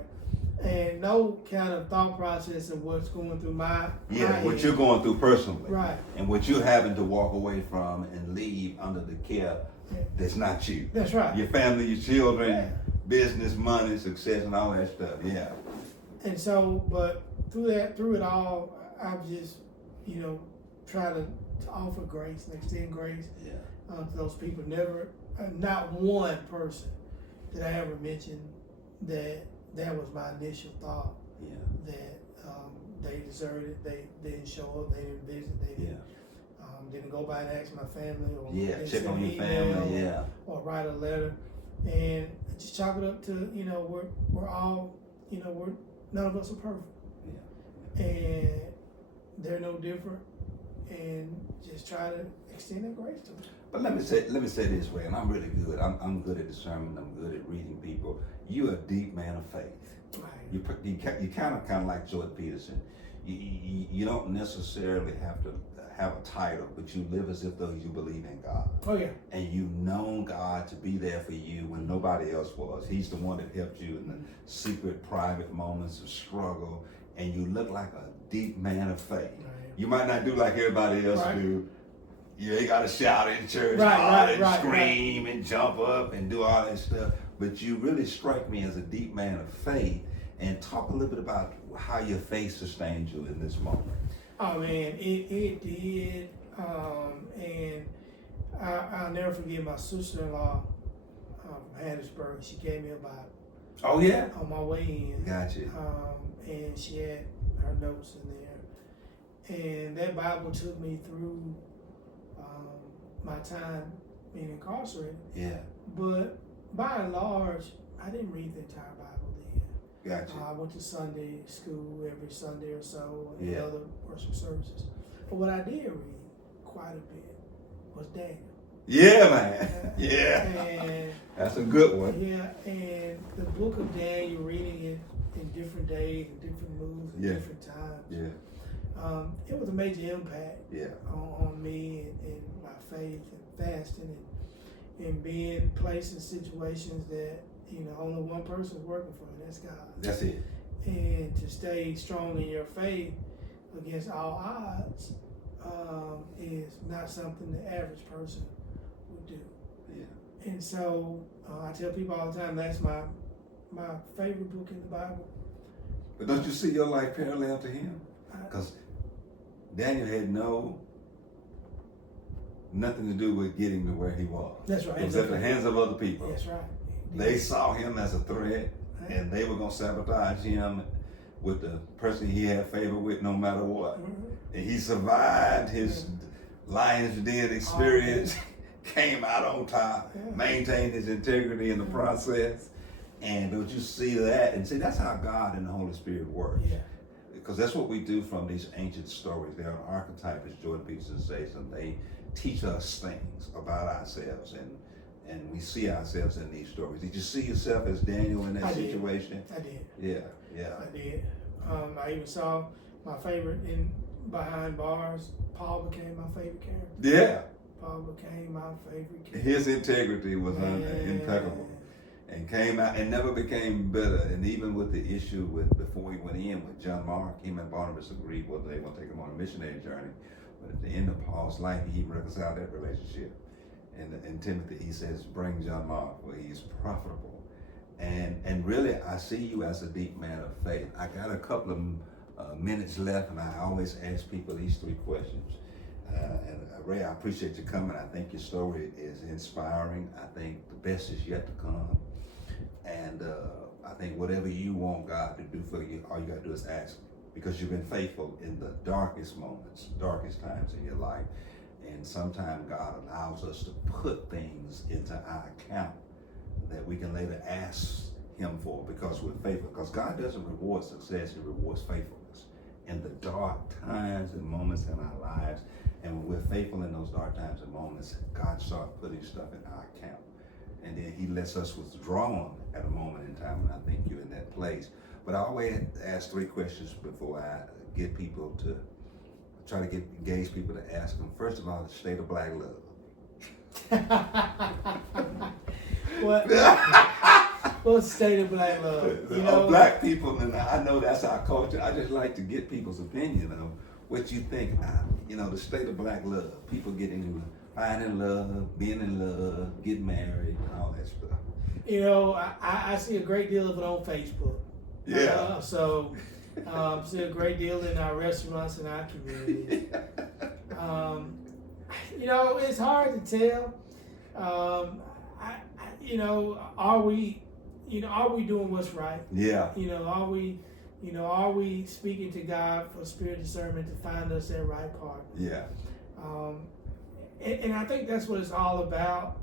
And no kind of thought process of what's going through my What head. you're going through personally. Right. And what you're having to walk away from and leave under the care that's not you. That's right. Your family, your children, Yeah. business, money, success, and all that stuff. Yeah. And so, but through it all, I've just, try to offer grace and extend grace to those people. Never, not one person that I ever mentioned that was my initial thought. Yeah. That they deserted it. They didn't show up. They didn't visit. They didn't go by and ask my family or check send on an your family. email or write a letter, and just chalk it up to we're all none of us are perfect. And they're no different, and just try to extend that grace to them. But let me say this way, and I'm really good. I'm good at discernment. I'm good at reading people. You're a deep man of faith. Right. You kind of like Jordan Peterson. You don't necessarily have to have a title, but you live as if though you believe in God. Oh yeah. And you've known God to be there for you when nobody else was. He's the one that helped you in the secret, private moments of struggle. And you look like a deep man of faith. Right. You might not do like everybody else do. You ain't got to shout in church, Right, scream and jump up and do all that stuff. But you really strike me as a deep man of faith. And talk a little bit about how your faith sustained you in this moment. Oh man, it did. And I'll never forget my sister-in-law from Hattiesburg. She gave me a Bible. Oh yeah. On my way in. Gotcha. And she had her notes in there. And that Bible took me through my time being incarcerated. Yeah. But by and large, I didn't read the entire Bible then. Gotcha. I went to Sunday school every Sunday or so and Yeah. other worship services. But what I did read quite a bit was Daniel. Yeah, man. Yeah. And that's a good one. yeah, and the book of Daniel, reading it in different days, in different moods, in different times. Yeah. It was a major impact on me and my faith and fasting and being placed in situations that only one person is working for you. That's God. That's it. And to stay strong in your faith against all odds is not something the average person would do. Yeah. And so I tell people all the time that's my favorite book in the Bible. But don't you see your life parallel to him? Because Daniel had nothing to do with getting to where he was. That's right. It was at the hands of other people. That's right. They saw him as a threat, and they were going to sabotage him with the person he had favor with no matter what. And he survived his lion's den experience, came out on top, maintained his integrity in the process. And don't you see that? And see, that's how God and the Holy Spirit work. Yeah. Because that's what we do from these ancient stories. They're an archetype, as Jordan Peterson says, and they teach us things about ourselves, and we see ourselves in these stories. Did you see yourself as Daniel in that situation? I did. Yeah. I did. I even saw my favorite in Behind Bars. Paul became my favorite character. Yeah. Paul became my favorite character. His integrity was impeccable. And came out and never became bitter. And even with the issue before he went in with John Mark, him and Barnabas agreed whether they want to take him on a missionary journey. But at the end of Paul's life, he reconciled that relationship. And in Timothy, he says, bring John Mark, where he's profitable. And really, I see you as a deep man of faith. I got a couple of minutes left, and I always ask people these three questions. Ray, I appreciate you coming. I think your story is inspiring. I think the best is yet to come. And I think whatever you want God to do for you, all you got to do is ask. Because you've been faithful in the darkest moments, darkest times in your life. And sometimes God allows us to put things into our account that we can later ask Him for because we're faithful. Because God doesn't reward success, He rewards faithfulness. In the dark times and moments in our lives, and when we're faithful in those dark times and moments, God starts putting stuff in our account. And then He lets us withdraw at a moment in time, and I think you're in that place. But I always ask 3 questions before I get people to try to engage people to ask them. First of all, the state of black love. What's the state of black love? You know, black people, and I know that's our culture. I just like to get people's opinion of what you think. The state of black love. People finding love, being in love, getting married, and all that stuff. I see a great deal of it on Facebook. Yeah. See a great deal in our restaurants and our communities. It's hard to tell. Are we doing what's right? Yeah. Are we speaking to God for spirit discernment to find us that right partner? Yeah. And I think that's what it's all about.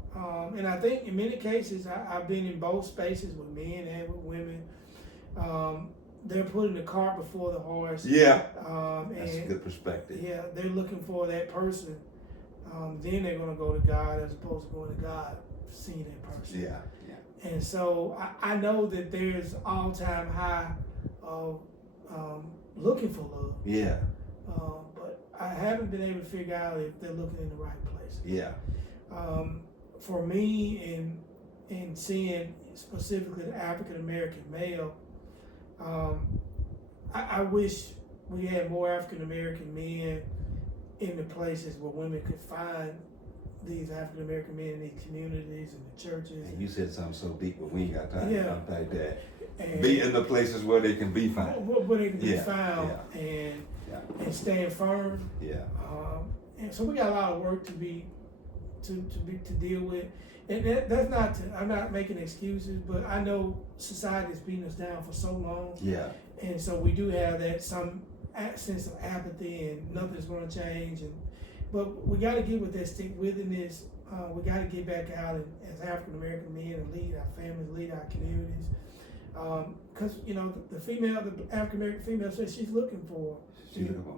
And I think in many cases, I've been in both spaces with men and with women. They're putting the cart before the horse. Yeah. That's a good perspective. Yeah, they're looking for that person. Then they're going to go to God as opposed to going to God seeing that person. Yeah. And so I know that there's all-time high of looking for love. Yeah. But I haven't been able to figure out if they're looking in the right place. Yeah. For me, in seeing specifically the African-American male, I wish we had more African-American men in the places where women could find these African-American men in these communities and the churches. And you said something so deep, but we ain't got time Yeah. to unpack that. And Be in the places where they can be found. where they can be Yeah, found yeah. and stand firm. Yeah. And so we got a lot of work to deal with. And that's not I'm not making excuses, but I know society has beaten us down for so long. Yeah. And so we do have that some sense of apathy and nothing's going to change. But we got to get with that stick-withedness. We got to get back out as African-American men and lead our families, lead our communities. Because, the African-American female says she's looking for.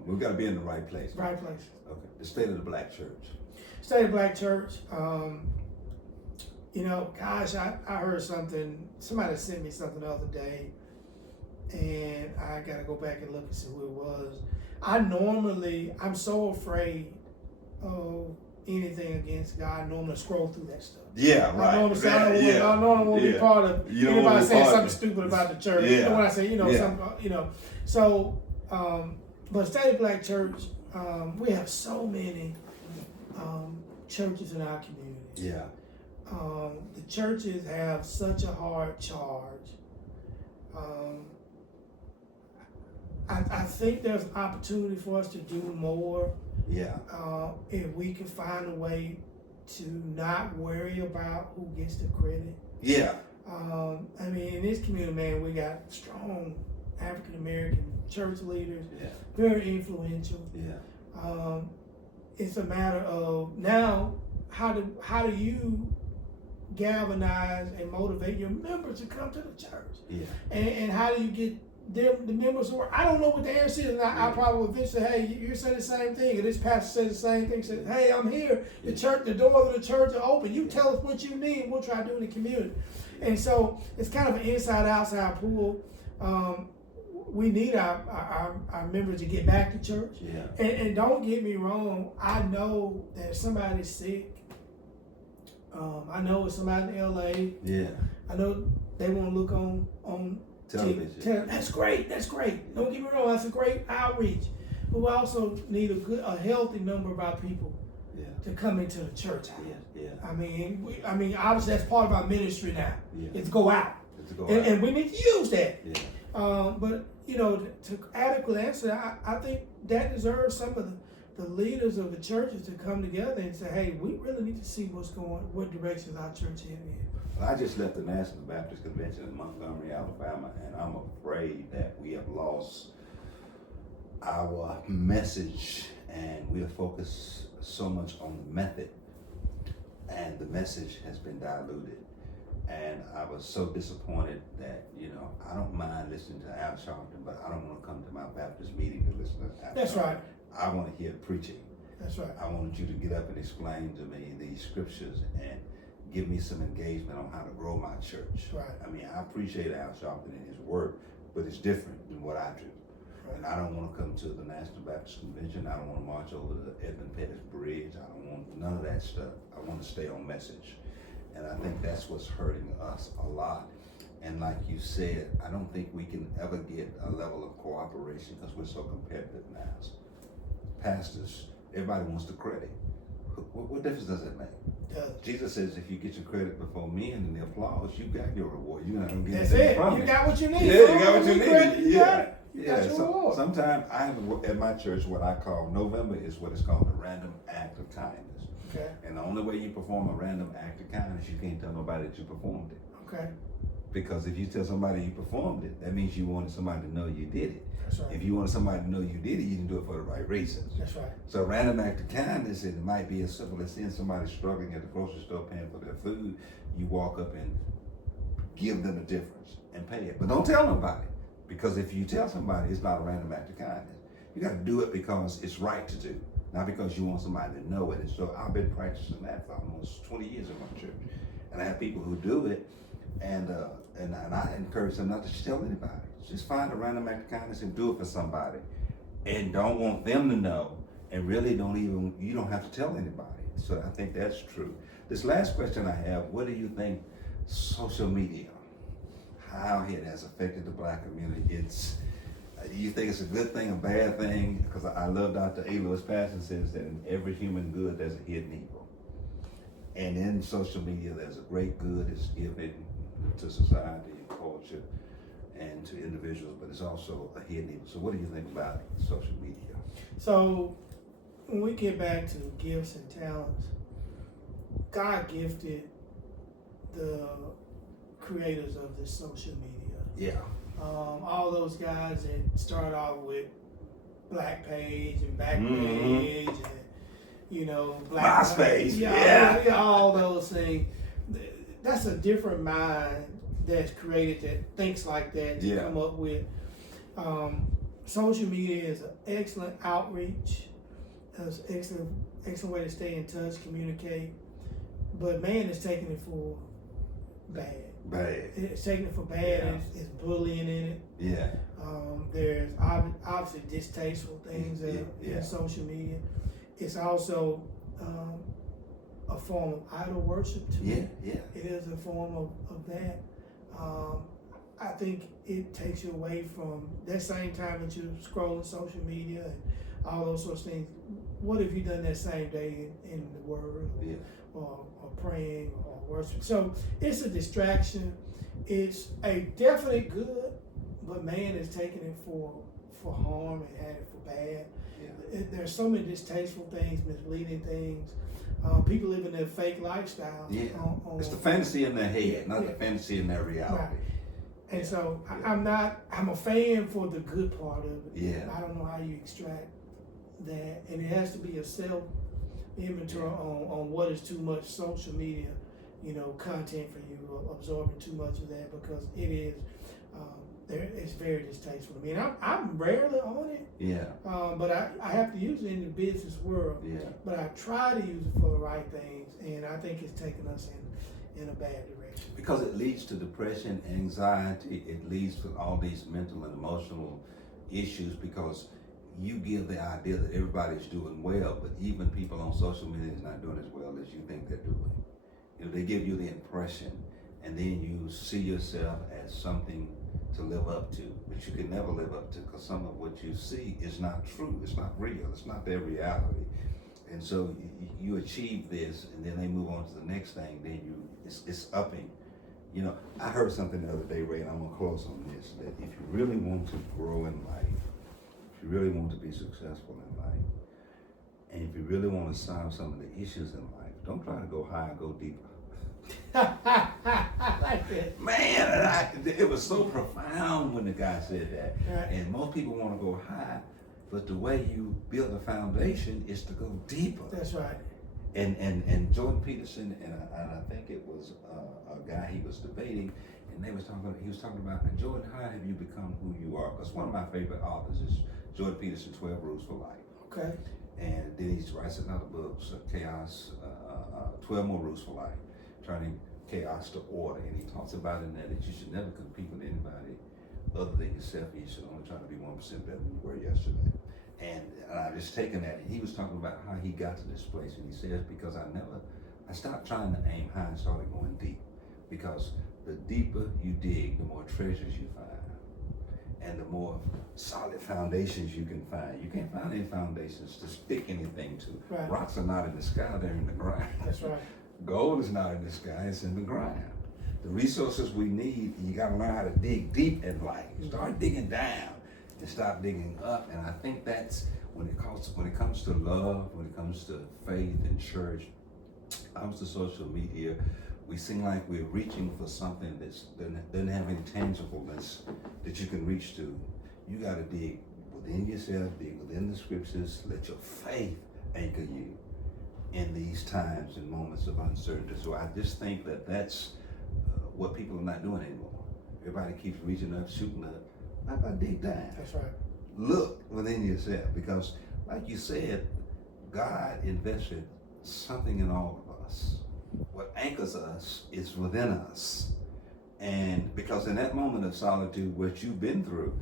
We've got to be in the right place. Right place. Okay. The state of the black church. State of black church. Gosh, I heard something. Somebody sent me something the other day. And I got to go back and look and see who it was. I'm so afraid of anything against God. I normally scroll through that stuff. Yeah, right. I normally want to be part of anybody saying something stupid about the church. Yeah. When I say, something, So, but State of Black Church, we have so many churches in our community. Yeah. The churches have such a hard charge. I think there's an opportunity for us to do more. Yeah. If we can find a way to not worry about who gets the credit. Yeah. In this community, man, we got strong African American church leaders, very influential. Yeah. It's a matter of now how do you galvanize and motivate your members to come to the church? Yeah. And how do you get the members who I don't know what the answer is, and I probably would eventually, hey, you're saying the same thing, and this pastor said the same thing, said, hey, I'm here, the doors of the church are open, you tell us what you need, we'll try to do in the community. And so it's kind of an inside-outside pool. We need our members to get back to church. Yeah. And don't get me wrong, I know that if somebody's sick, I know if somebody in LA, I know they want to look on television. That's great. Don't get me wrong, that's a great outreach. But we also need a healthy number of our people to come into the church house. Yeah. Obviously that's part of our ministry now. Yeah. It's go out. And we need to use that. Yeah. But to adequately answer that, I think that deserves some of the leaders of the churches to come together and say, hey, we really need to see what directions our church heading in. Well, I just left the National Baptist Convention in Montgomery, Alabama, and I'm afraid that we have lost our message, and we have focused so much on the method, and the message has been diluted. And I was so disappointed that, I don't mind listening to Al Sharpton, but I don't want to come to my Baptist meeting to listen to Al That's Sharpton. right. I want to hear preaching. That's right. I want you to get up and explain to me these scriptures and give me some engagement on how to grow my church. Right. I mean, I appreciate Al Sharpton and his work, but it's different than what I do. Right. And I don't want to come to the National Baptist Convention. I don't want to march over the Edmund Pettus Bridge. I don't want none of that stuff. I want to stay on message. And I think that's what's hurting us a lot. And like you said, I don't think we can ever get a level of cooperation because we're so competitive now. Pastors, everybody wants the credit. What difference does it make? Jesus says if you get your credit before men and the applause, you got your reward. You're not going to get That's anything it. from You it. got what you need. Yeah, you got what you need. You got it. You got your So, reward. sometimes I have at my church what I call November is what is called a random act of kindness. Okay. And the only way you perform a random act of kindness, you can't tell nobody that you performed it. Okay. Because if you tell somebody you performed it, that means you wanted somebody to know you did it. That's right. If you wanted somebody to know you did it, you didn't do it for the right reasons. That's right. So a random act of kindness, it might be as simple as seeing somebody struggling at the grocery store paying for their food. You walk up and give them the difference and pay it. But don't tell nobody. Because if you tell somebody, it's not a random act of kindness. You got to do it because it's right to do, not because you want somebody to know it. And so I've been practicing that for almost 20 years in my church. And I have people who do it, and I encourage them not to tell anybody. Just find a random act of kindness and do it for somebody. And don't want them to know, and really you don't have to tell anybody. So I think that's true. This last question I have, what do you think social media, how it has affected the Black community? You think it's a good thing, a bad thing? Because I love Dr. A. Lewis Passion says that in every human good, there's a hidden evil. And in social media, there's a great good that's given to society and culture and to individuals, but it's also a hidden evil. So what do you think about social media? So when we get back to gifts and talents, God gifted the creators of this social media. Yeah. All those guys that started off with Black Page and Backpage and Black MySpace. yeah, all those things. That's a different mind that's created that thinks like that to come up with. Social media is an excellent outreach. It's an excellent way to stay in touch, communicate. But man is taking it for bad. It's taking it for bad. Yeah. It's bullying in it. Yeah. There's obviously distasteful things in social media. It's also a form of idol worship to me. Yeah. It is a form of that. I think it takes you away from that same time that you're scrolling social media and all those sorts of things. What have you done that same day in the Word or praying or worship? So it's a distraction. It's a definite good, but man is taking it for harm and had it for bad. Yeah. There's so many distasteful things, misleading things. People living their fake lifestyle. Yeah. It's the fantasy in their head, not the fantasy in their reality. Right. And so I'm a fan for the good part of it. Yeah. I don't know how you extract that. And it has to be a self inventory on what is too much social media, content for you, absorbing too much of that, because it is, it's very distasteful to me. And I'm rarely on it. Yeah. But I have to use it in the business world. Yeah. But I try to use it for the right things, and I think it's taken us in a bad direction. Because it leads to depression, anxiety, it leads to all these mental and emotional issues, because you give the idea that everybody's doing well, but even people on social media is not doing as well as you think they're doing. They give you the impression, and then you see yourself as something to live up to, but you can never live up to, because some of what you see is not true, it's not real, it's not their reality. And so you achieve this, and then they move on to the next thing, then it's upping. I heard something the other day, Ray, and I'm gonna close on this, that if you really want to grow in life, if you really want to be successful in life, And if you really want to solve some of the issues in life, don't try to go higher, go deeper. I like that. Man, it was so profound when the guy said that. Right. And most people want to go high, but the way you build a foundation is to go deeper. That's right. And Jordan Peterson and I think it was a guy he was debating, and he was talking about, Jordan, how have you become who you are? Because one of my favorite authors is Jordan Peterson, 12 Rules for Life. Okay. And then he writes another book, 12 More Rules for Life, turning chaos to order. And he talks about in there that you should never compete with anybody other than yourself. You should only try to be 1% better than you were yesterday. And I've just taken that, and he was talking about how he got to this place, and he says, because I stopped trying to aim high and started going deep. Because the deeper you dig, the more treasures you find, and the more solid foundations you can find. You can't find any foundations to stick anything to. Right. Rocks are not in the sky, they're in the ground. That's right. Gold is not in the sky, it's in the ground. The resources we need, you gotta learn how to dig deep in life. Start digging down and stop digging up. And I think that's when it comes to love, when it comes to faith and church, comes to social media, we seem like we're reaching for something that doesn't have any tangibleness that you can reach to. You gotta dig within yourself, dig within the scriptures, let your faith anchor you in these times and moments of uncertainty. So I just think that that's what people are not doing anymore. Everybody keeps reaching up, shooting up. How about dig down? That's right. Look within yourself, because like you said, God invested something in all of us. What anchors us is within us. And because in that moment of solitude, what you've been through,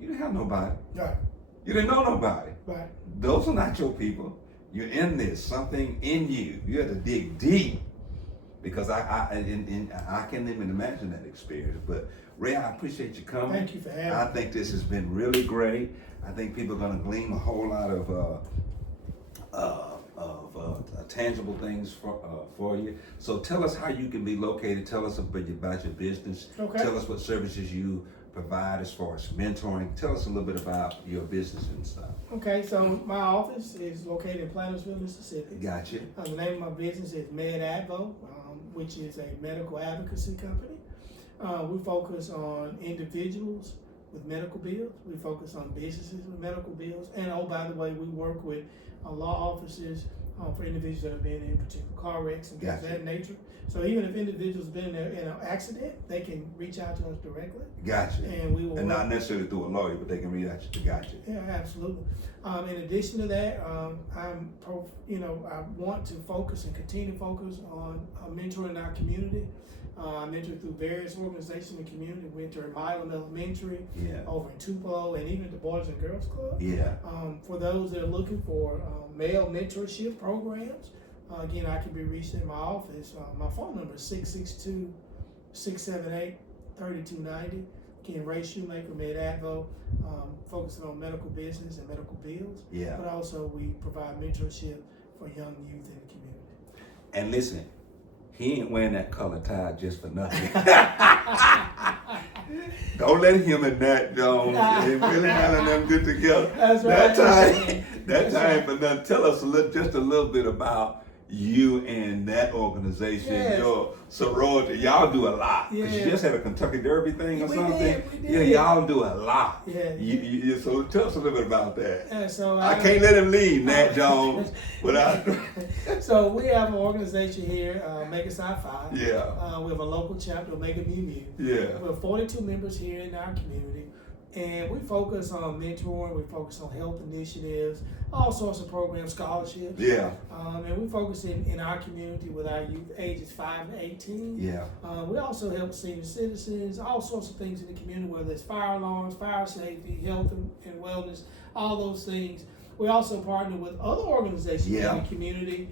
you didn't have nobody. Right. You didn't know nobody. Right. Those are not your people. You're in this, something in you. You have to dig deep, because I can't even imagine that experience. But Ray, I appreciate you coming. Thank you for having me. I think this has been really great. I think people are going to glean a whole lot of tangible things for you. So tell us how you can be located. Tell us about your business. Okay. Tell us what services you provide as far as mentoring. Tell us a little bit about your business and stuff. Okay, so my office is located in Plantersville, Mississippi. Gotcha. The name of my business is MedAdvo, which is a medical advocacy company. We focus on individuals with medical bills. We focus on businesses with medical bills. And oh, by the way, we work with law offices for individuals that have been in particular car wrecks and things of that nature. So even if individuals have been in an accident, they can reach out to us directly. Gotcha. And we will. And not necessarily through a lawyer, but they can reach out to you. Gotcha. Yeah, absolutely. In addition to that, I want to focus and continue to focus on mentoring our community. I mentor through various organizations in the community. We mentor in Milam Elementary, over in Tupelo, and even at the Boys and Girls Club. Yeah. For those that are looking for male mentorship programs, again, I can be reached in my office. My phone number is 662-678-3290. Again, Ray Shoemaker, MedAdvo, focusing on medical business and medical bills. Yeah. But also we provide mentorship for young youth in the community. And listen, he ain't wearing that color tie just for nothing. Don't let him and Nat Jones, they really having them good together. That's right. That tie ain't for nothing. Tell us just a little bit about you and that organization, your sorority. Y'all do a lot. Because you just had a Kentucky Derby thing or something. We did. Yeah, y'all do a lot. Yeah. So tell us a little bit about that. Yeah, so I can't let him leave, Nat Jones, without. So we have an organization here, Omega Psi Phi. Yeah. We have a local chapter, Omega Mu Mu. Yeah. We have 42 members here in our community. And we focus on mentoring, we focus on health initiatives, all sorts of programs, scholarships. Yeah. And we focus in our community with our youth ages 5 to 18. Yeah. We also help senior citizens, all sorts of things in the community, whether it's fire alarms, fire safety, health and wellness, all those things. We also partner with other organizations in the community,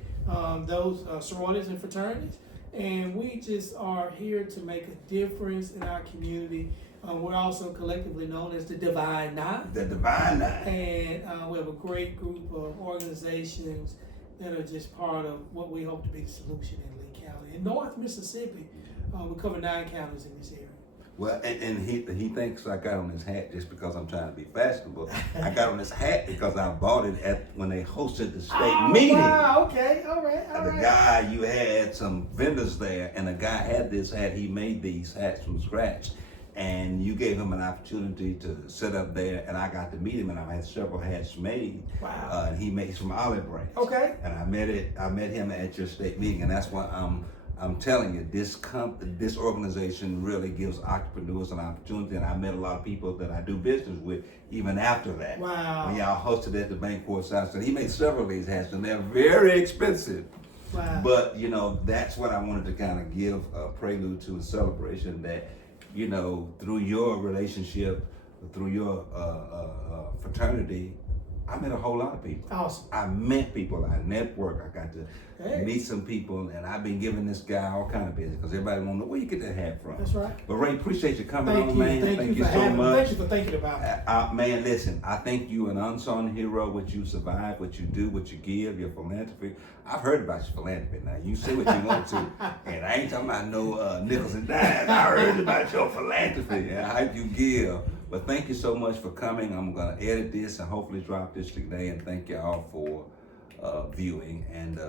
those sororities and fraternities. And we just are here to make a difference in our community. We're also collectively known as the Divine Nine. The Divine Nine. And we have a great group of organizations that are just part of what we hope to be the solution in Lee County. In North Mississippi, we cover 9 counties in this area. Well, and he thinks I got on his hat just because I'm trying to be fashionable. I got on this hat because I bought it when they hosted the state meeting. Wow, okay, all right. The guy, you had some vendors there, and the guy had this hat. He made these hats from scratch, and you gave him an opportunity to sit up there, and I got to meet him, and I had several hats made. Wow. And he makes from olive branch. Okay. And I met him at your state meeting, and that's why I'm telling you, this organization really gives entrepreneurs an opportunity, and I met a lot of people that I do business with even after that. Wow. When y'all hosted at the Bank South, so he made several of these hats, and they're very expensive. Wow. But that's what I wanted to kind of give a prelude to, a celebration that, through your relationship, through your fraternity, I met a whole lot of people. Awesome. I met people. I networked. I got to meet some people, and I've been giving this guy all kind of business because everybody want to know where you get that hat from. That's right. But Ray, appreciate you coming on, man. Thank you so much. Thank you for thinking about me. Man, listen, I think you an unsung hero. What you survive, what you do, what you give, your philanthropy. I've heard about your philanthropy. Now you say what you want to, and I ain't talking about no nickels and dimes. I heard about your philanthropy and how you give. But thank you so much for coming. I'm going to edit this and hopefully drop this today. And thank you all for viewing. And